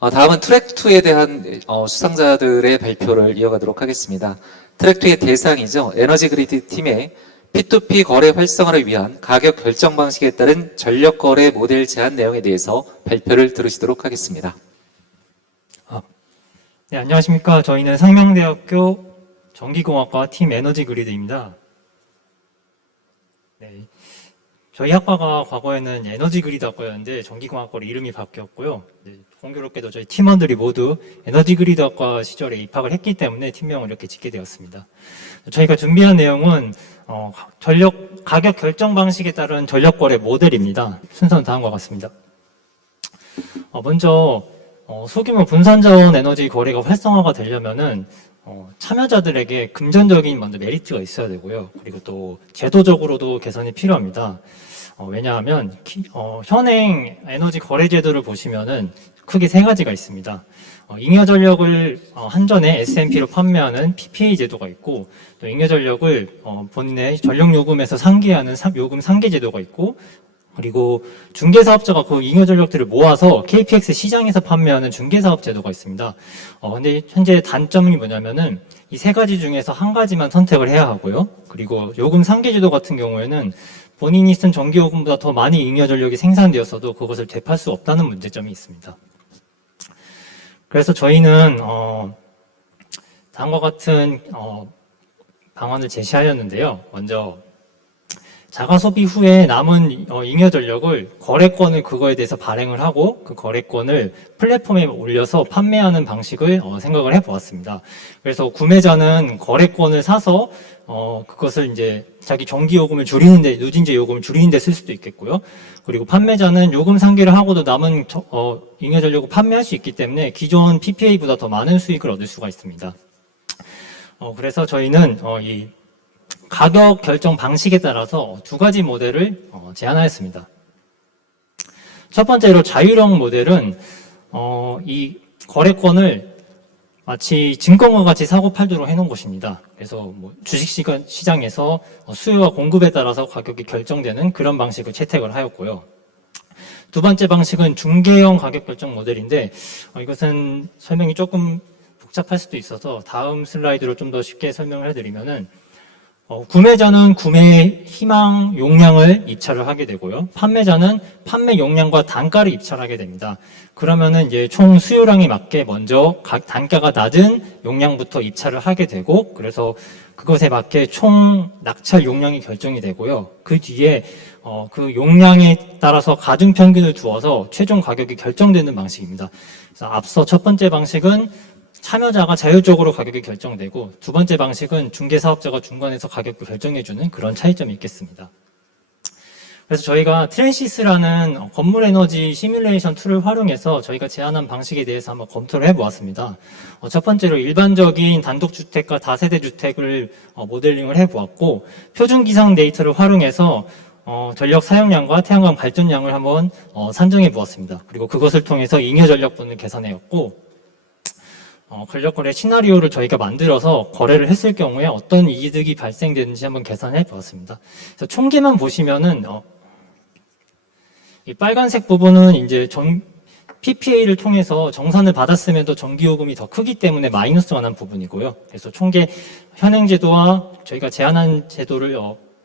다음은 트랙2에 대한 수상자들의 발표를 이어가도록 하겠습니다. 트랙2의 대상이죠. 에너지 그리드 팀의 P2P 거래 활성화를 위한 가격 결정 방식에 따른 전력 거래 모델 제안 내용에 대해서 발표를 들으시도록 하겠습니다. 네, 안녕하십니까. 저희는 상명대학교 전기공학과 팀 에너지 그리드입니다. 네. 저희 학과가 과거에는 에너지 그리드 학과였는데 전기공학과로 이름이 바뀌었고요. 네, 공교롭게도 저희 팀원들이 모두 에너지 그리드 학과 시절에 입학을 했기 때문에 팀명을 이렇게 짓게 되었습니다. 저희가 준비한 내용은 전력 가격 결정 방식에 따른 전력 거래 모델입니다. 순서는 다음과 같습니다. 먼저 소규모 분산자원 에너지 거래가 활성화가 되려면은 참여자들에게 금전적인 먼저 메리트가 있어야 되고요. 그리고 또 제도적으로도 개선이 필요합니다. 왜냐하면 현행 에너지 거래 제도를 보시면은 크게 세 가지가 있습니다. 잉여 전력을 한전에 S&P로 판매하는 PPA 제도가 있고, 또 잉여 전력을 본인의 전력 요금에서 상계하는 요금 상계 제도가 있고, 그리고 중개사업자가 그 잉여 전력들을 모아서 KPX 시장에서 판매하는 중개사업 제도가 있습니다. 근데 현재 단점이 뭐냐면은 이 세 가지 중에서 한 가지만 선택을 해야 하고요. 그리고 요금 상계 제도 같은 경우에는 본인이 쓴 전기요금보다 더 많이 잉여 전력이 생산되었어도 그것을 되팔 수 없다는 문제점이 있습니다. 그래서 저희는 다음과 같은 방안을 제시하였는데요. 먼저 자가 소비 후에 남은 잉여 전력을 거래권을 그거에 대해서 발행을 하고 그 거래권을 플랫폼에 올려서 판매하는 방식을 생각을 해보았습니다. 그래서 구매자는 거래권을 사서 그것을 이제 자기 전기요금을 줄이는데, 누진제 요금을 줄이는데 쓸 수도 있겠고요. 그리고 판매자는 요금 상계를 하고도 남은 잉여 전력을 판매할 수 있기 때문에 기존 PPA보다 더 많은 수익을 얻을 수가 있습니다. 그래서 저희는 이 가격 결정 방식에 따라서 두 가지 모델을 제안하였습니다. 첫 번째로 자율형 모델은 이 거래권을 마치 증권과 같이 사고 팔도록 해놓은 것입니다. 그래서 뭐 주식시장에서 수요와 공급에 따라서 가격이 결정되는 그런 방식을 채택을 하였고요. 두 번째 방식은 중개형 가격 결정 모델인데 이것은 설명이 조금 복잡할 수도 있어서 다음 슬라이드로 좀 더 쉽게 설명을 해드리면은 구매자는 구매 희망 용량을 입찰을 하게 되고요. 판매자는 판매 용량과 단가를 입찰하게 됩니다. 그러면은 이제 총 수요량에 맞게 먼저 단가가 낮은 용량부터 입찰을 하게 되고, 그래서 그것에 맞게 총 낙찰 용량이 결정이 되고요. 그 뒤에 그 용량에 따라서 가중 평균을 두어서 최종 가격이 결정되는 방식입니다. 그래서 앞서 첫 번째 방식은 참여자가 자율적으로 가격이 결정되고, 두 번째 방식은 중개사업자가 중간에서 가격을 결정해주는 그런 차이점이 있겠습니다. 그래서 저희가 트랜시스라는 건물 에너지 시뮬레이션 툴을 활용해서 저희가 제안한 방식에 대해서 한번 검토를 해보았습니다. 첫 번째로 일반적인 단독주택과 다세대 주택을 모델링을 해보았고, 표준 기상 데이터를 활용해서 전력 사용량과 태양광 발전량을 한번 산정해 보았습니다. 그리고 그것을 통해서 잉여 전력분을 계산하였고, 전력 거래 시나리오를 저희가 만들어서 거래를 했을 경우에 어떤 이득이 발생되는지 한번 계산해 보았습니다. 그래서 총계만 보시면은 이 빨간색 부분은 이제 PPA를 통해서 정산을 받았음에도 전기요금이 더 크기 때문에 마이너스가 난 부분이고요. 그래서 총계 현행 제도와 저희가 제안한 제도를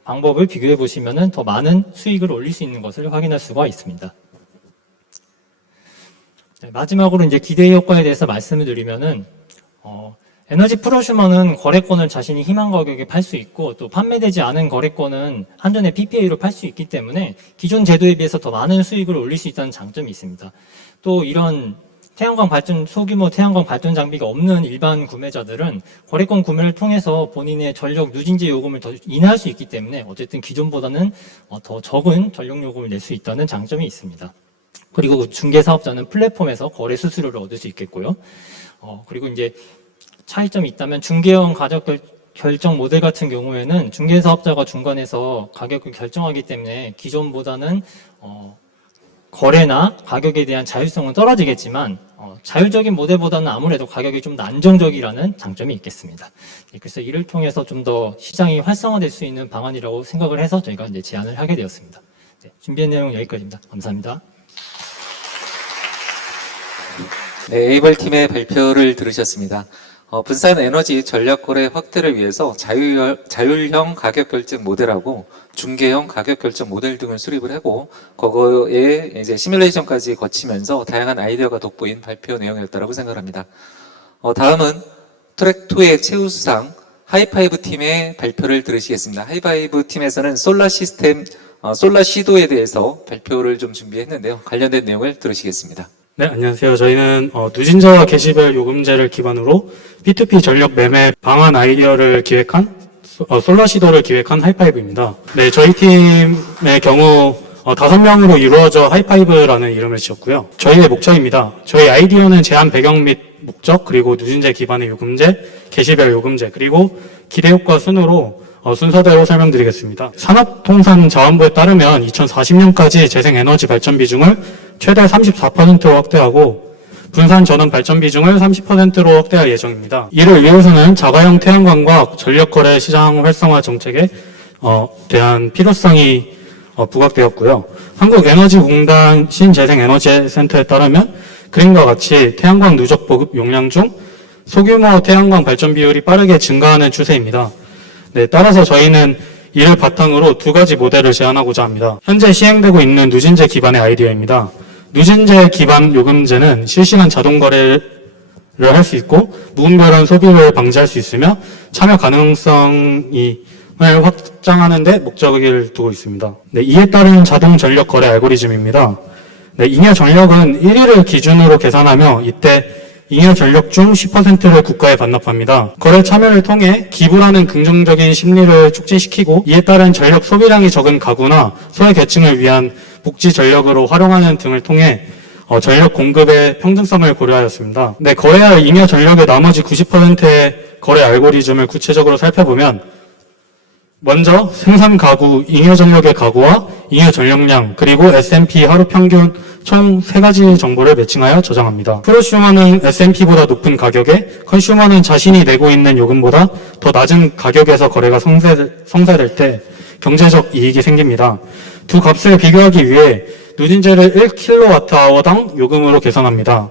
방법을 비교해 보시면은 더 많은 수익을 올릴 수 있는 것을 확인할 수가 있습니다. 마지막으로 이제 기대 효과에 대해서 말씀을 드리면은 에너지 프로슈머는 거래권을 자신이 희망 가격에 팔 수 있고, 또 판매되지 않은 거래권은 한전의 PPA로 팔 수 있기 때문에 기존 제도에 비해서 더 많은 수익을 올릴 수 있다는 장점이 있습니다. 또 이런 소규모 태양광 발전 장비가 없는 일반 구매자들은 거래권 구매를 통해서 본인의 전력 누진제 요금을 더 인하할 수 있기 때문에 어쨌든 기존보다는 더 적은 전력 요금을 낼 수 있다는 장점이 있습니다. 그리고 중개사업자는 플랫폼에서 거래 수수료를 얻을 수 있겠고요. 그리고 이제 차이점이 있다면 중개형 가격 결정 모델 같은 경우에는 중개사업자가 중간에서 가격을 결정하기 때문에 기존보다는 거래나 가격에 대한 자율성은 떨어지겠지만 자율적인 모델보다는 아무래도 가격이 좀 더 안정적이라는 장점이 있겠습니다. 그래서 이를 통해서 좀 더 시장이 활성화될 수 있는 방안이라고 생각을 해서 저희가 이제 제안을 하게 되었습니다. 준비한 내용 여기까지입니다. 감사합니다. 네, 에이벌팀의 발표를 들으셨습니다. 분산 에너지 전력 거래 확대를 위해서 자율형 가격 결정 모델하고 중개형 가격 결정 모델 등을 수립을 하고, 그거에 이제 시뮬레이션까지 거치면서 다양한 아이디어가 돋보인 발표 내용이었다고 생각합니다. 다음은 트랙 2의 최우수상 하이파이브 팀의 발표를 들으시겠습니다. 하이파이브 팀에서는 솔라 시스템, 솔라 시도에 대해서 발표를 좀 준비했는데요. 관련된 내용을 들으시겠습니다. 네, 안녕하세요. 저희는 누진제와 게시별 요금제를 기반으로 P2P 전력 매매 방안 아이디어를 기획한 솔라 시도를 기획한 하이파이브입니다. 네, 저희 팀의 경우 5명으로 이루어져 하이파이브라는 이름을 지었고요. 저희의 목적입니다. 저희 아이디어는 제한 배경 및 목적, 그리고 누진제 기반의 요금제, 게시별 요금제, 그리고 기대효과 순으로 순서대로 설명드리겠습니다. 산업통상자원부에 따르면 2040년까지 재생에너지 발전 비중을 최대 34%로 확대하고 분산 전원 발전 비중을 30%로 확대할 예정입니다. 이를 위해서는 자가용 태양광과 전력거래 시장 활성화 정책에 대한 필요성이 부각되었고요. 한국에너지공단 신재생에너지센터에 따르면 그림과 같이 태양광 누적 보급 용량 중 소규모 태양광 발전 비율이 빠르게 증가하는 추세입니다. 네, 따라서 저희는 이를 바탕으로 두 가지 모델을 제안하고자 합니다. 현재 시행되고 있는 누진제 기반의 아이디어입니다. 누진제 기반 요금제는 실시간 자동 거래를 할 수 있고 무분별한 소비를 방지할 수 있으며 참여 가능성을 확장하는 데 목적을 두고 있습니다. 네, 이에 따른 자동 전력 거래 알고리즘입니다. 네, 잉여 전력은 1위를 기준으로 계산하며 이때 잉여 전력 중 10%를 국가에 반납합니다. 거래 참여를 통해 기부라는 긍정적인 심리를 촉진시키고 이에 따른 전력 소비량이 적은 가구나 소외계층을 위한 복지 전력으로 활용하는 등을 통해 전력 공급의 평등성을 고려하였습니다. 네, 거래할 잉여 전력의 나머지 90%의 거래 알고리즘을 구체적으로 살펴보면 먼저 생산 가구, 잉여 전력의 가구와 잉여 전력량, 그리고 S&P 하루 평균 총 3가지 정보를 매칭하여 저장합니다. 프로슈머는 S&P보다 높은 가격에, 컨슈머는 자신이 내고 있는 요금보다 더 낮은 가격에서 거래가 성사될 때 경제적 이익이 생깁니다. 두 값을 비교하기 위해 누진제를 1kWh당 요금으로 계산합니다.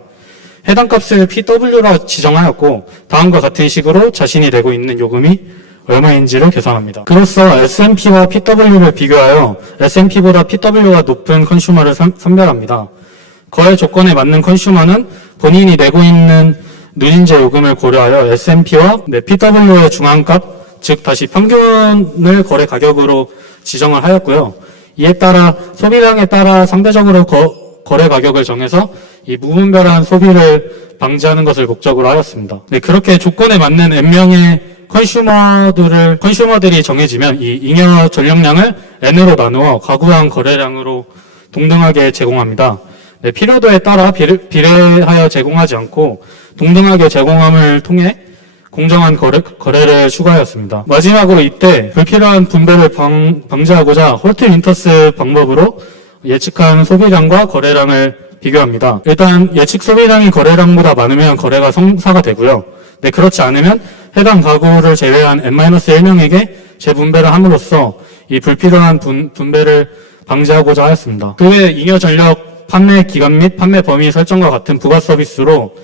해당 값을 PW라 지정하였고 다음과 같은 식으로 자신이 내고 있는 요금이 얼마인지를 계산합니다. 그로써 S&P와 PW를 비교하여 S&P보다 PW가 높은 컨슈머를 선별합니다. 거래 조건에 맞는 컨슈머는 본인이 내고 있는 누진제 요금을 고려하여 S&P와 PW의 중앙값, 즉 다시 평균을 거래 가격으로 지정을 하였고요. 이에 따라 소비량에 따라 상대적으로 거래 가격을 정해서 이 무분별한 소비를 방지하는 것을 목적으로 하였습니다. 네, 그렇게 조건에 맞는 N명의 컨슈머들이 정해지면 이 잉여 전력량을 N으로 나누어 가구당 거래량으로 동등하게 제공합니다. 네, 필요도에 따라 비례하여 제공하지 않고 동등하게 제공함을 통해 공정한 거래를 추가하였습니다. 마지막으로 이때 불필요한 분배를 방지하고자 홀트 윈터스 방법으로 예측한 소비량과 거래량을 비교합니다. 일단 예측 소비량이 거래량보다 많으면 거래가 성사가 되고요. 네, 그렇지 않으면 해당 가구를 제외한 N-1명에게 재분배를 함으로써 이 불필요한 분배를 방지하고자 하였습니다. 그 외 잉여 전력 판매 기간 및 판매 범위 설정과 같은 부가 서비스로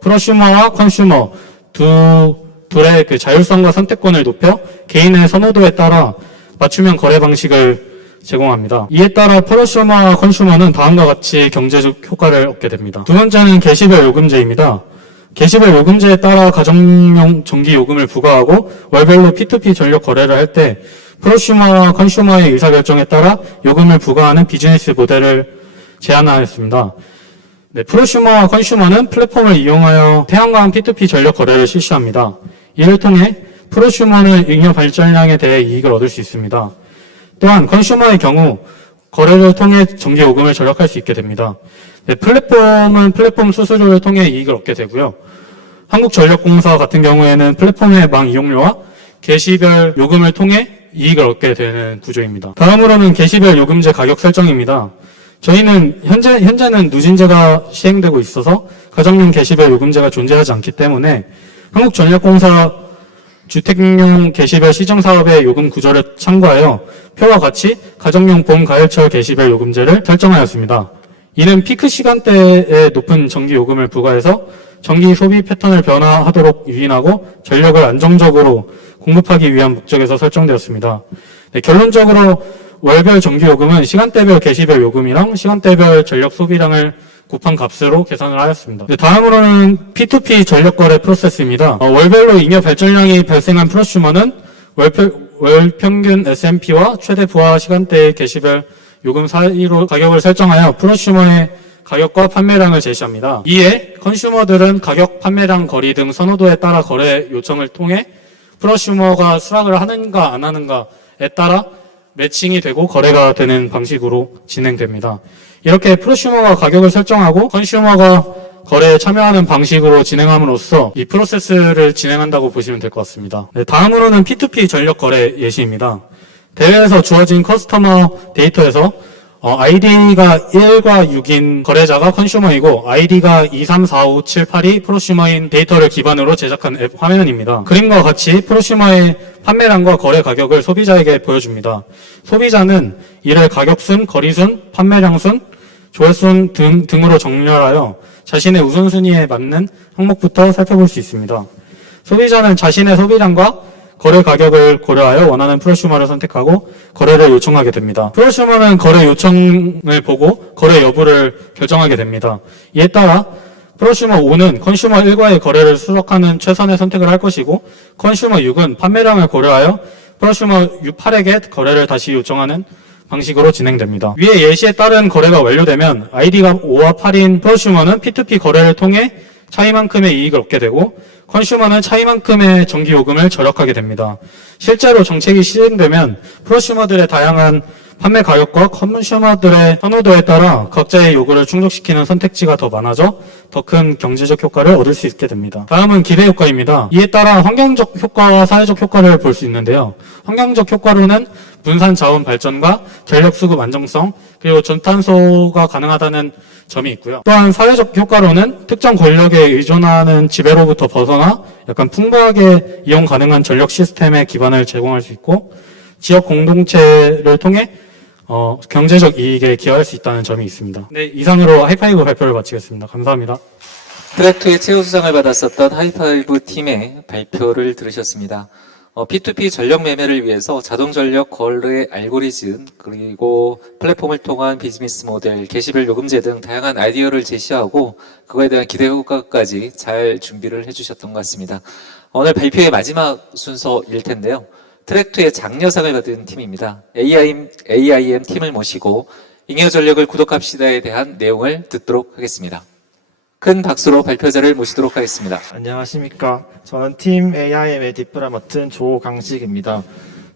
프로슈머와 컨슈머 둘의 그 자율성과 선택권을 높여 개인의 선호도에 따라 맞춤형 거래 방식을 제공합니다. 이에 따라 프로슈머와 컨슈머는 다음과 같이 경제적 효과를 얻게 됩니다. 두 번째는 게시별 요금제입니다. 게시별 요금제에 따라 가정용 전기 요금을 부과하고 월별로 P2P 전력 거래를 할 때 프로슈머와 컨슈머의 의사결정에 따라 요금을 부과하는 비즈니스 모델을 제안하였습니다. 네, 프로슈머와 컨슈머는 플랫폼을 이용하여 태양광 P2P 전력 거래를 실시합니다. 이를 통해 프로슈머는 잉여 발전량에 대해 이익을 얻을 수 있습니다. 또한 컨슈머의 경우 거래를 통해 전기 요금을 절약할 수 있게 됩니다. 네, 플랫폼은 플랫폼 수수료를 통해 이익을 얻게 되고요. 한국전력공사 같은 경우에는 플랫폼의 망 이용료와 게시별 요금을 통해 이익을 얻게 되는 구조입니다. 다음으로는 게시별 요금제 가격 설정입니다. 저희는 현재는 누진제가 시행되고 있어서 가정용 게시별 요금제가 존재하지 않기 때문에 한국전력공사 주택용 게시별 시정사업의 요금 구조를 참고하여 표와 같이 가정용 봄, 가을철 게시별 요금제를 설정하였습니다. 이는 피크 시간대에 높은 전기 요금을 부과해서 전기 소비 패턴을 변화하도록 유인하고 전력을 안정적으로 공급하기 위한 목적에서 설정되었습니다. 네, 결론적으로 월별 전기 요금은 시간대별 게시별 요금이랑 시간대별 전력 소비량을 곱한 값으로 계산을 하였습니다. 네, 다음으로는 P2P 전력거래 프로세스입니다. 월별로 잉여 발전량이 발생한 프로슈머는 월 평균 SMP와 최대 부하 시간대의 게시별 요금 사이로 가격을 설정하여 프로슈머의 가격과 판매량을 제시합니다. 이에 컨슈머들은 가격, 판매량, 거리 등 선호도에 따라 거래 요청을 통해 프로슈머가 수락을 하는가 안 하는가에 따라 매칭이 되고 거래가 되는 방식으로 진행됩니다. 이렇게 프로슈머가 가격을 설정하고 컨슈머가 거래에 참여하는 방식으로 진행함으로써 이 프로세스를 진행한다고 보시면 될 것 같습니다. 네, 다음으로는 P2P 전력 거래 예시입니다. 대회에서 주어진 커스터머 데이터에서 ID가 1과 6인 거래자가 컨슈머이고 ID가 2, 3, 4, 5, 7, 8이 프로슈머인 데이터를 기반으로 제작한 앱 화면입니다. 그림과 같이 프로슈머의 판매량과 거래 가격을 소비자에게 보여줍니다. 소비자는 이를 가격순, 거리순, 판매량순, 조회순 등으로 정렬하여 자신의 우선순위에 맞는 항목부터 살펴볼 수 있습니다. 소비자는 자신의 소비량과 거래 가격을 고려하여 원하는 프로슈머를 선택하고 거래를 요청하게 됩니다. 프로슈머는 거래 요청을 보고 거래 여부를 결정하게 됩니다. 이에 따라 프로슈머 5는 컨슈머 1과의 거래를 수락하는 최선의 선택을 할 것이고 컨슈머 6은 판매량을 고려하여 프로슈머 8에게 거래를 다시 요청하는 방식으로 진행됩니다. 위의 예시에 따른 거래가 완료되면 ID가 5와 8인 프로슈머는 P2P 거래를 통해 차이만큼의 이익을 얻게 되고 컨슈머는 차이만큼의 전기요금을 절약하게 됩니다. 실제로 정책이 시행되면 프로슈머들의 다양한 판매 가격과 컨슈머들의 선호도에 따라 각자의 요구를 충족시키는 선택지가 더 많아져 더 큰 경제적 효과를 얻을 수 있게 됩니다. 다음은 기대 효과입니다. 이에 따라 환경적 효과와 사회적 효과를 볼 수 있는데요. 환경적 효과로는 분산 자원 발전과 전력 수급 안정성, 그리고 저탄소가 가능하다는 점이 있고요. 또한 사회적 효과로는 특정 권력에 의존하는 지배로부터 벗어나 약간 풍부하게 이용 가능한 전력 시스템의 기반을 제공할 수 있고 지역 공동체를 통해 경제적 이익에 기여할 수 있다는 점이 있습니다. 네, 이상으로 하이파이브 발표를 마치겠습니다. 감사합니다. 트랙2의 최우수상을 받았었던 하이파이브 팀의 발표를 들으셨습니다. P2P 전력 매매를 위해서 자동 전력 거래 알고리즘 그리고 플랫폼을 통한 비즈니스 모델, 게시별 요금제 등 다양한 아이디어를 제시하고 그거에 대한 기대 효과까지 잘 준비를 해주셨던 것 같습니다. 오늘 발표의 마지막 순서일 텐데요. 트랙2의 장려상을 받은 팀입니다. AIM 팀을 모시고 잉여 전력을 구독합시다에 대한 내용을 듣도록 하겠습니다. 큰 박수로 발표자를 모시도록 하겠습니다. 안녕하십니까. 저는 팀 AIM의 뒷부를 맡은 조강식입니다.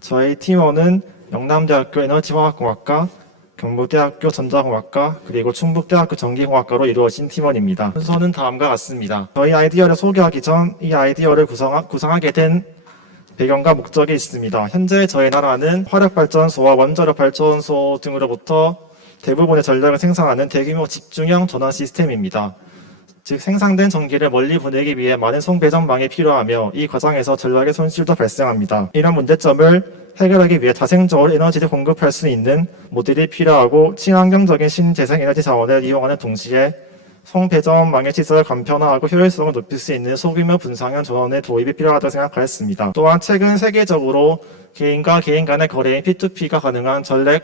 저희 팀원은 영남대학교 에너지화학공학과, 경북대학교 전자공학과, 그리고 충북대학교 전기공학과로 이루어진 팀원입니다. 순서는 다음과 같습니다. 저희 아이디어를 소개하기 전 이 아이디어를 구성하게 된 배경과 목적이 있습니다. 현재 저희 나라는 화력발전소와 원자력발전소 등으로부터 대부분의 전력을 생산하는 대규모 집중형 전원 시스템입니다. 즉 생산된 전기를 멀리 보내기 위해 많은 송배전망이 필요하며 이 과정에서 전력의 손실도 발생합니다. 이런 문제점을 해결하기 위해 자생적으로 에너지를 공급할 수 있는 모델이 필요하고 친환경적인 신재생 에너지 자원을 이용하는 동시에 송배전망의 시설을 간편화하고 효율성을 높일 수 있는 소규모 분산형 전원의 도입이 필요하다고 생각하였습니다. 또한 최근 세계적으로 개인과 개인 간의 거래인 P2P가 가능한 전력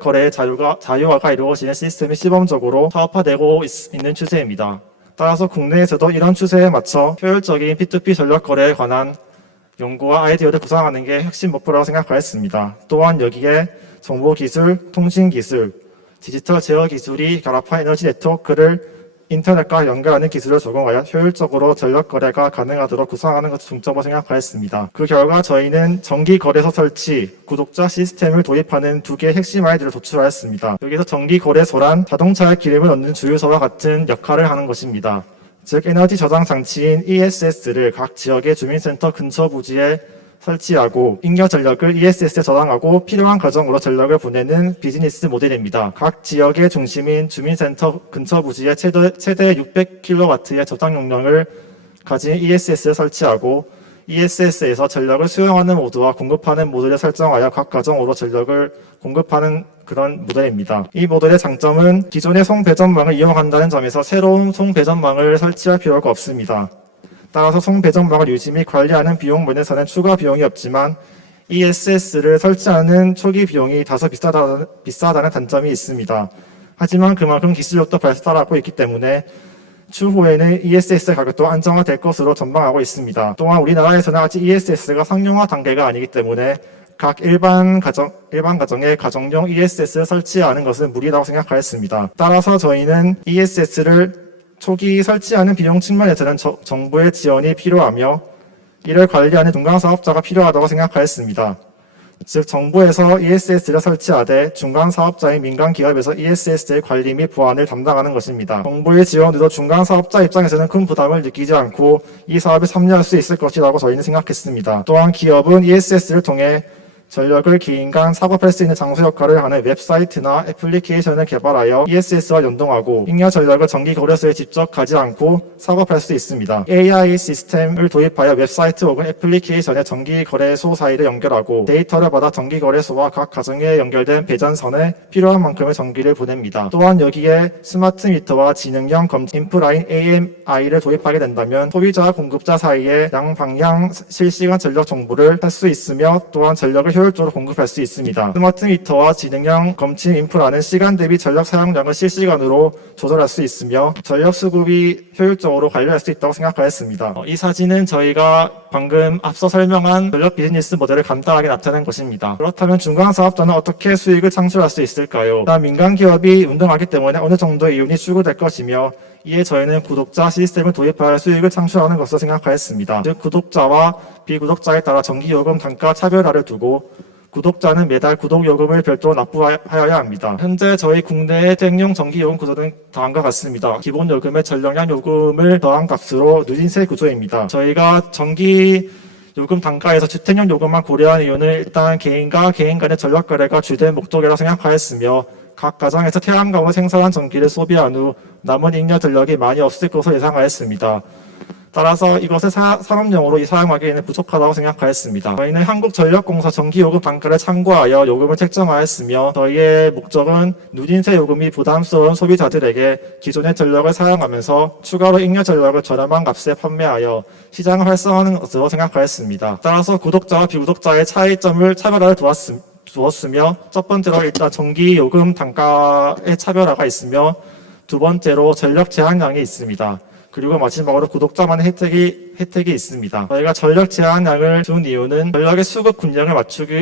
거래의 자유화가 이루어지는 시스템이 시범적으로 사업화되고 있는 추세입니다. 따라서 국내에서도 이런 추세에 맞춰 효율적인 P2P 전력 거래에 관한 연구와 아이디어를 구상하는 게 핵심 목표라고 생각하였습니다. 또한 여기에 정보기술, 통신기술, 디지털 제어 기술이 결합한 에너지 네트워크를 인터넷과 연결하는 기술을 적용하여 효율적으로 전력 거래가 가능하도록 구상하는 것을 중점으로 생각하였습니다. 그 결과 저희는 전기 거래소 설치, 구독자 시스템을 도입하는 두 개의 핵심 아이디어를 도출하였습니다. 여기서 전기 거래소란 자동차에 기름을 넣는 주유소와 같은 역할을 하는 것입니다. 즉 에너지 저장 장치인 ESS를 각 지역의 주민센터 근처 부지에 설치하고 잉여 전력을 ESS에 저장하고 필요한 과정으로 전력을 보내는 비즈니스 모델입니다. 각 지역의 중심인 주민센터 근처 부지에 최대 600kW의 저장 용량을 가진 ESS를 설치하고 ESS에서 전력을 수용하는 모드와 공급하는 모드를 설정하여 각 가정으로 전력을 공급하는 그런 모델입니다. 이 모델의 장점은 기존의 송배전망을 이용한다는 점에서 새로운 송배전망을 설치할 필요가 없습니다. 따라서 송배전망을 유지 및 관리하는 비용 면에서는 추가 비용이 없지만 ESS를 설치하는 초기 비용이 다소 비싸다는 단점이 있습니다. 하지만 그만큼 기술력도 발달하고 있기 때문에 추후에는 ESS 가격도 안정화될 것으로 전망하고 있습니다. 또한 우리나라에서는 아직 ESS가 상용화 단계가 아니기 때문에 각 일반 가정에 가정용 ESS를 설치하는 것은 무리라고 생각하였습니다. 따라서 저희는 ESS를 초기 설치하는 비용 측면에서는 정부의 지원이 필요하며 이를 관리하는 중간 사업자가 필요하다고 생각하였습니다. 즉 정부에서 ESS를 설치하되 중간 사업자인 민간 기업에서 ESS의 관리 및 보안을 담당하는 것입니다. 정부의 지원으로 중간 사업자 입장에서는 큰 부담을 느끼지 않고 이 사업에 참여할 수 있을 것이라고 저희는 생각했습니다. 또한 기업은 ESS를 통해 전력을 기인 간 작업할 수 있는 장소 역할을 하는 웹사이트나 애플리케이션을 개발하여 ESS와 연동하고 잉여 전력을 전기 거래소에 직접 가지 않고 작업할 수 있습니다. AI 시스템을 도입하여 웹사이트 혹은 애플리케이션의 전기 거래소 사이를 연결하고 데이터를 받아 전기 거래소와 각 가정에 연결된 배전선에 필요한 만큼의 전기를 보냅니다. 또한 여기에 스마트 미터와 지능형 검증 인프라인 AMI를 도입하게 된다면 소비자와 공급자 사이에 양방향 실시간 전력 정보를 할 수 있으며 또한 전력을 효율적으로 공급할 수 있습니다. 스마트 미터와 지능형 검침 인프라는 시간 대비 전력 사용량을 실시간으로 조절할 수 있으며 전력 수급이 효율적으로 관리할 수 있다고 생각하였습니다. 이 사진은 저희가 방금 앞서 설명한 전력 비즈니스 모델을 간단하게 나타낸 것입니다. 그렇다면 중간 사업자는 어떻게 수익을 창출할 수 있을까요? 일단 민간 기업이 운영하기 때문에 어느 정도의 이윤이 추구될 것이며 이에 저희는 구독자 시스템을 도입하여 수익을 창출하는 것으로 생각하였습니다. 즉 구독자와 비구독자에 따라 전기요금 단가 차별화를 두고 구독자는 매달 구독요금을 별도로 납부하여야 합니다. 현재 저희 국내의 대행용 전기요금 구조는 다음과 같습니다. 기본요금에 전력량 요금을 더한 값으로 누진세 구조입니다. 저희가 전기 요금 단가에서 주택용 요금만 고려한 이유는 일단 개인과 개인 간의 전력 거래가 주된 목적이라고 생각하였으며 각 가정에서 태양광으로 생산한 전기를 소비한 후 남은 잉여 전력이 많이 없을 것으로 예상하였습니다. 따라서 이것을 산업용으로 사용하기에는 부족하다고 생각하였습니다. 저희는 한국전력공사 전기요금 단가를 참고하여 요금을 책정하였으며 저희의 목적은 누진세 요금이 부담스러운 소비자들에게 기존의 전력을 사용하면서 추가로 잉여 전력을 저렴한 값에 판매하여 시장을 활성화하는 것으로 생각하였습니다. 따라서 구독자와 비구독자의 차이점을 차별화를 두었으며 첫 번째로 일단 전기요금 단가의 차별화가 있으며 두 번째로 전력 제한량이 있습니다. 그리고 마지막으로 구독자만의 혜택이 있습니다. 저희가 전력 제한량을 둔 이유는 전력의 수급 균형을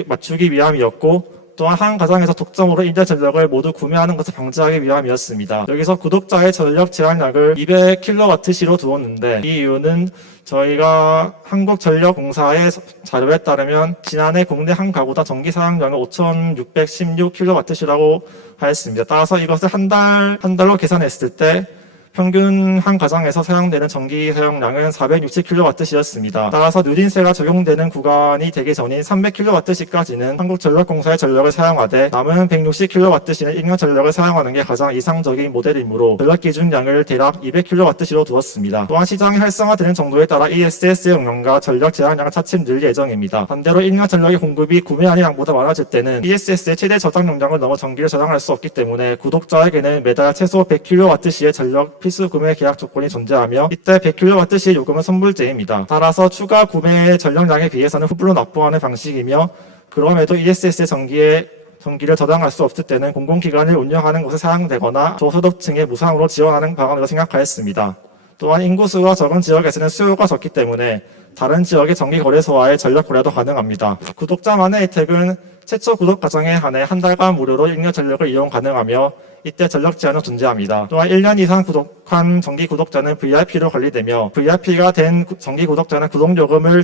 맞추기 위함이었고 또한 한 가정에서 독점으로 잉여 전력을 모두 구매하는 것을 방지하기 위함이었습니다. 여기서 구독자의 전력 제한량을 200kWh로 두었는데 이 이유는 저희가 한국전력공사의 자료에 따르면 지난해 국내 한 가구당 전기 사용량은 5,616kWh라고 하였습니다. 따라서 이것을 한 달로 계산했을 때 평균 한 가정에서 사용되는 전기 사용량은 460kWh였습니다. 따라서 누진세가 적용되는 구간이 되기 전인 300kWh까지는 한국전력공사의 전력을 사용하되 남은 160kWh는 잉여 전력을 사용하는 게 가장 이상적인 모델이므로 전력 기준량을 대략 200kWh로 두었습니다. 또한 시장이 활성화되는 정도에 따라 ESS의 용량과 전력 제한량을 차츰 늘 예정입니다. 반대로 잉여 전력의 공급이 구매하는 양보다 많아질 때는 ESS의 최대 저장 용량을 넘어 전기를 저장할 수 없기 때문에 구독자에게는 매달 최소 100kWh의 전력 필수 구매 계약 조건이 존재하며 이때 100kWh의 요금은 선불제입니다. 따라서 추가 구매 전력량에 비해서는 후불로 납부하는 방식이며 그럼에도 ESS의 전기를 저장할 수 없을 때는 공공기관을 운영하는 곳에 사용되거나 저소득층에 무상으로 지원하는 방안으로 생각하였습니다. 또한 인구수가 적은 지역에서는 수요가 적기 때문에 다른 지역의 전기거래소와의 전력 거래도 가능합니다. 구독자만의 혜택은 최초 구독 가정에 한해 한 달간 무료로 잉여 전력을 이용 가능하며 이때 전력 제한은 존재합니다. 또한 1년 이상 구독한 정기 구독자는 VIP로 관리되며 VIP가 된 정기 구독자는 구독요금을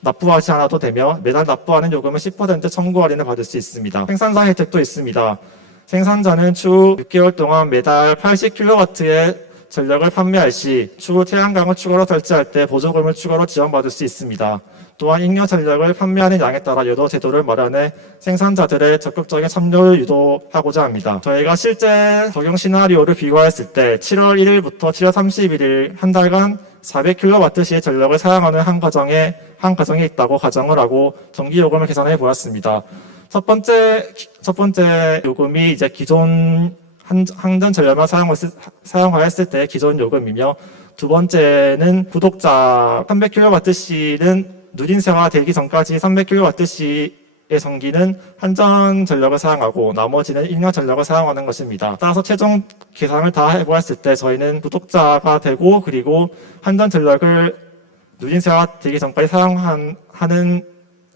납부하지 않아도 되며 매달 납부하는 요금은 10% 청구 할인을 받을 수 있습니다. 생산자 혜택도 있습니다. 생산자는 추후 6개월 동안 매달 80kW의 전력을 판매할 시 추후 태양광을 추가로 설치할 때 보조금을 추가로 지원받을 수 있습니다. 또한 잉여 전력을 판매하는 양에 따라 유도 제도를 마련해 생산자들의 적극적인 참여를 유도하고자 합니다. 저희가 실제 적용 시나리오를 비교했을 때 7월 1일부터 7월 31일 한 달간 400kWh의 전력을 사용하는 한 가정에 있다고 가정을 하고 전기요금을 계산해 보았습니다. 첫 번째 요금이 이제 기존 항전 전력만 사용하였을 때 기존 요금이며 두 번째는 구독자 300kWh는 누진세화 되기 전까지 300kWh 전기는 한전 전력을 사용하고 나머지는 인력 전력을 사용하는 것입니다. 따라서 최종 계산을 다 해보았을 때 저희는 구독자가 되고 그리고 한전 전력을 누진세가 되기 전까지 사용하는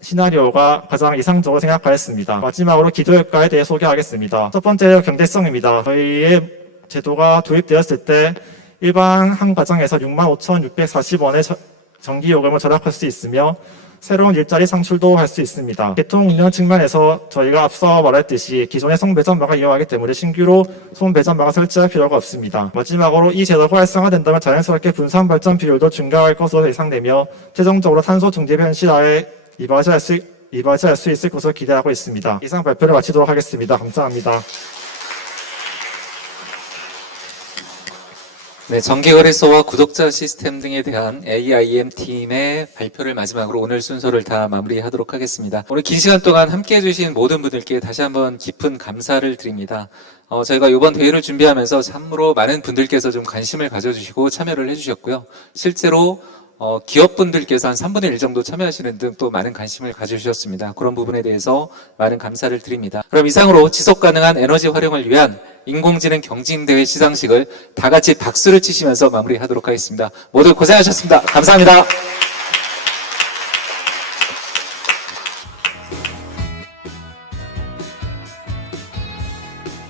시나리오가 가장 이상적으로 생각하였습니다. 마지막으로 기저효과에 대해 소개하겠습니다. 첫 번째로 경제성입니다. 저희의 제도가 도입되었을 때 일반 한 가정에서 65,640원의 전기요금을 절약할 수 있으며 새로운 일자리 창출도 할 수 있습니다. 개통 운영 측면에서 저희가 앞서 말했듯이 기존의 송배전마가 이용하기 때문에 신규로 송배전마가 설치할 필요가 없습니다. 마지막으로 이 제도가 활성화된다면 자연스럽게 분산 발전 비율도 증가할 것으로 예상되며 최종적으로 탄소 중립 현실화에 이바지할 수 있을 것으로 기대하고 있습니다. 이상 발표를 마치도록 하겠습니다. 감사합니다. 네, 정기거래소와 구독자 시스템 등에 대한 AIM 팀의 발표를 마지막으로 오늘 순서를 다 마무리하도록 하겠습니다. 오늘 긴 시간 동안 함께해 주신 모든 분들께 다시 한번 깊은 감사를 드립니다. 저희가 이번 대회를 준비하면서 참으로 많은 분들께서 좀 관심을 가져주시고 참여를 해주셨고요. 실제로 기업분들께서 한 3분의 1 정도 참여하시는 등 또 많은 관심을 가져주셨습니다. 그런 부분에 대해서 많은 감사를 드립니다. 그럼 이상으로 지속가능한 에너지 활용을 위한 인공지능 경진대회 시상식을 다 같이 박수를 치시면서 마무리하도록 하겠습니다. 모두 고생하셨습니다. 감사합니다.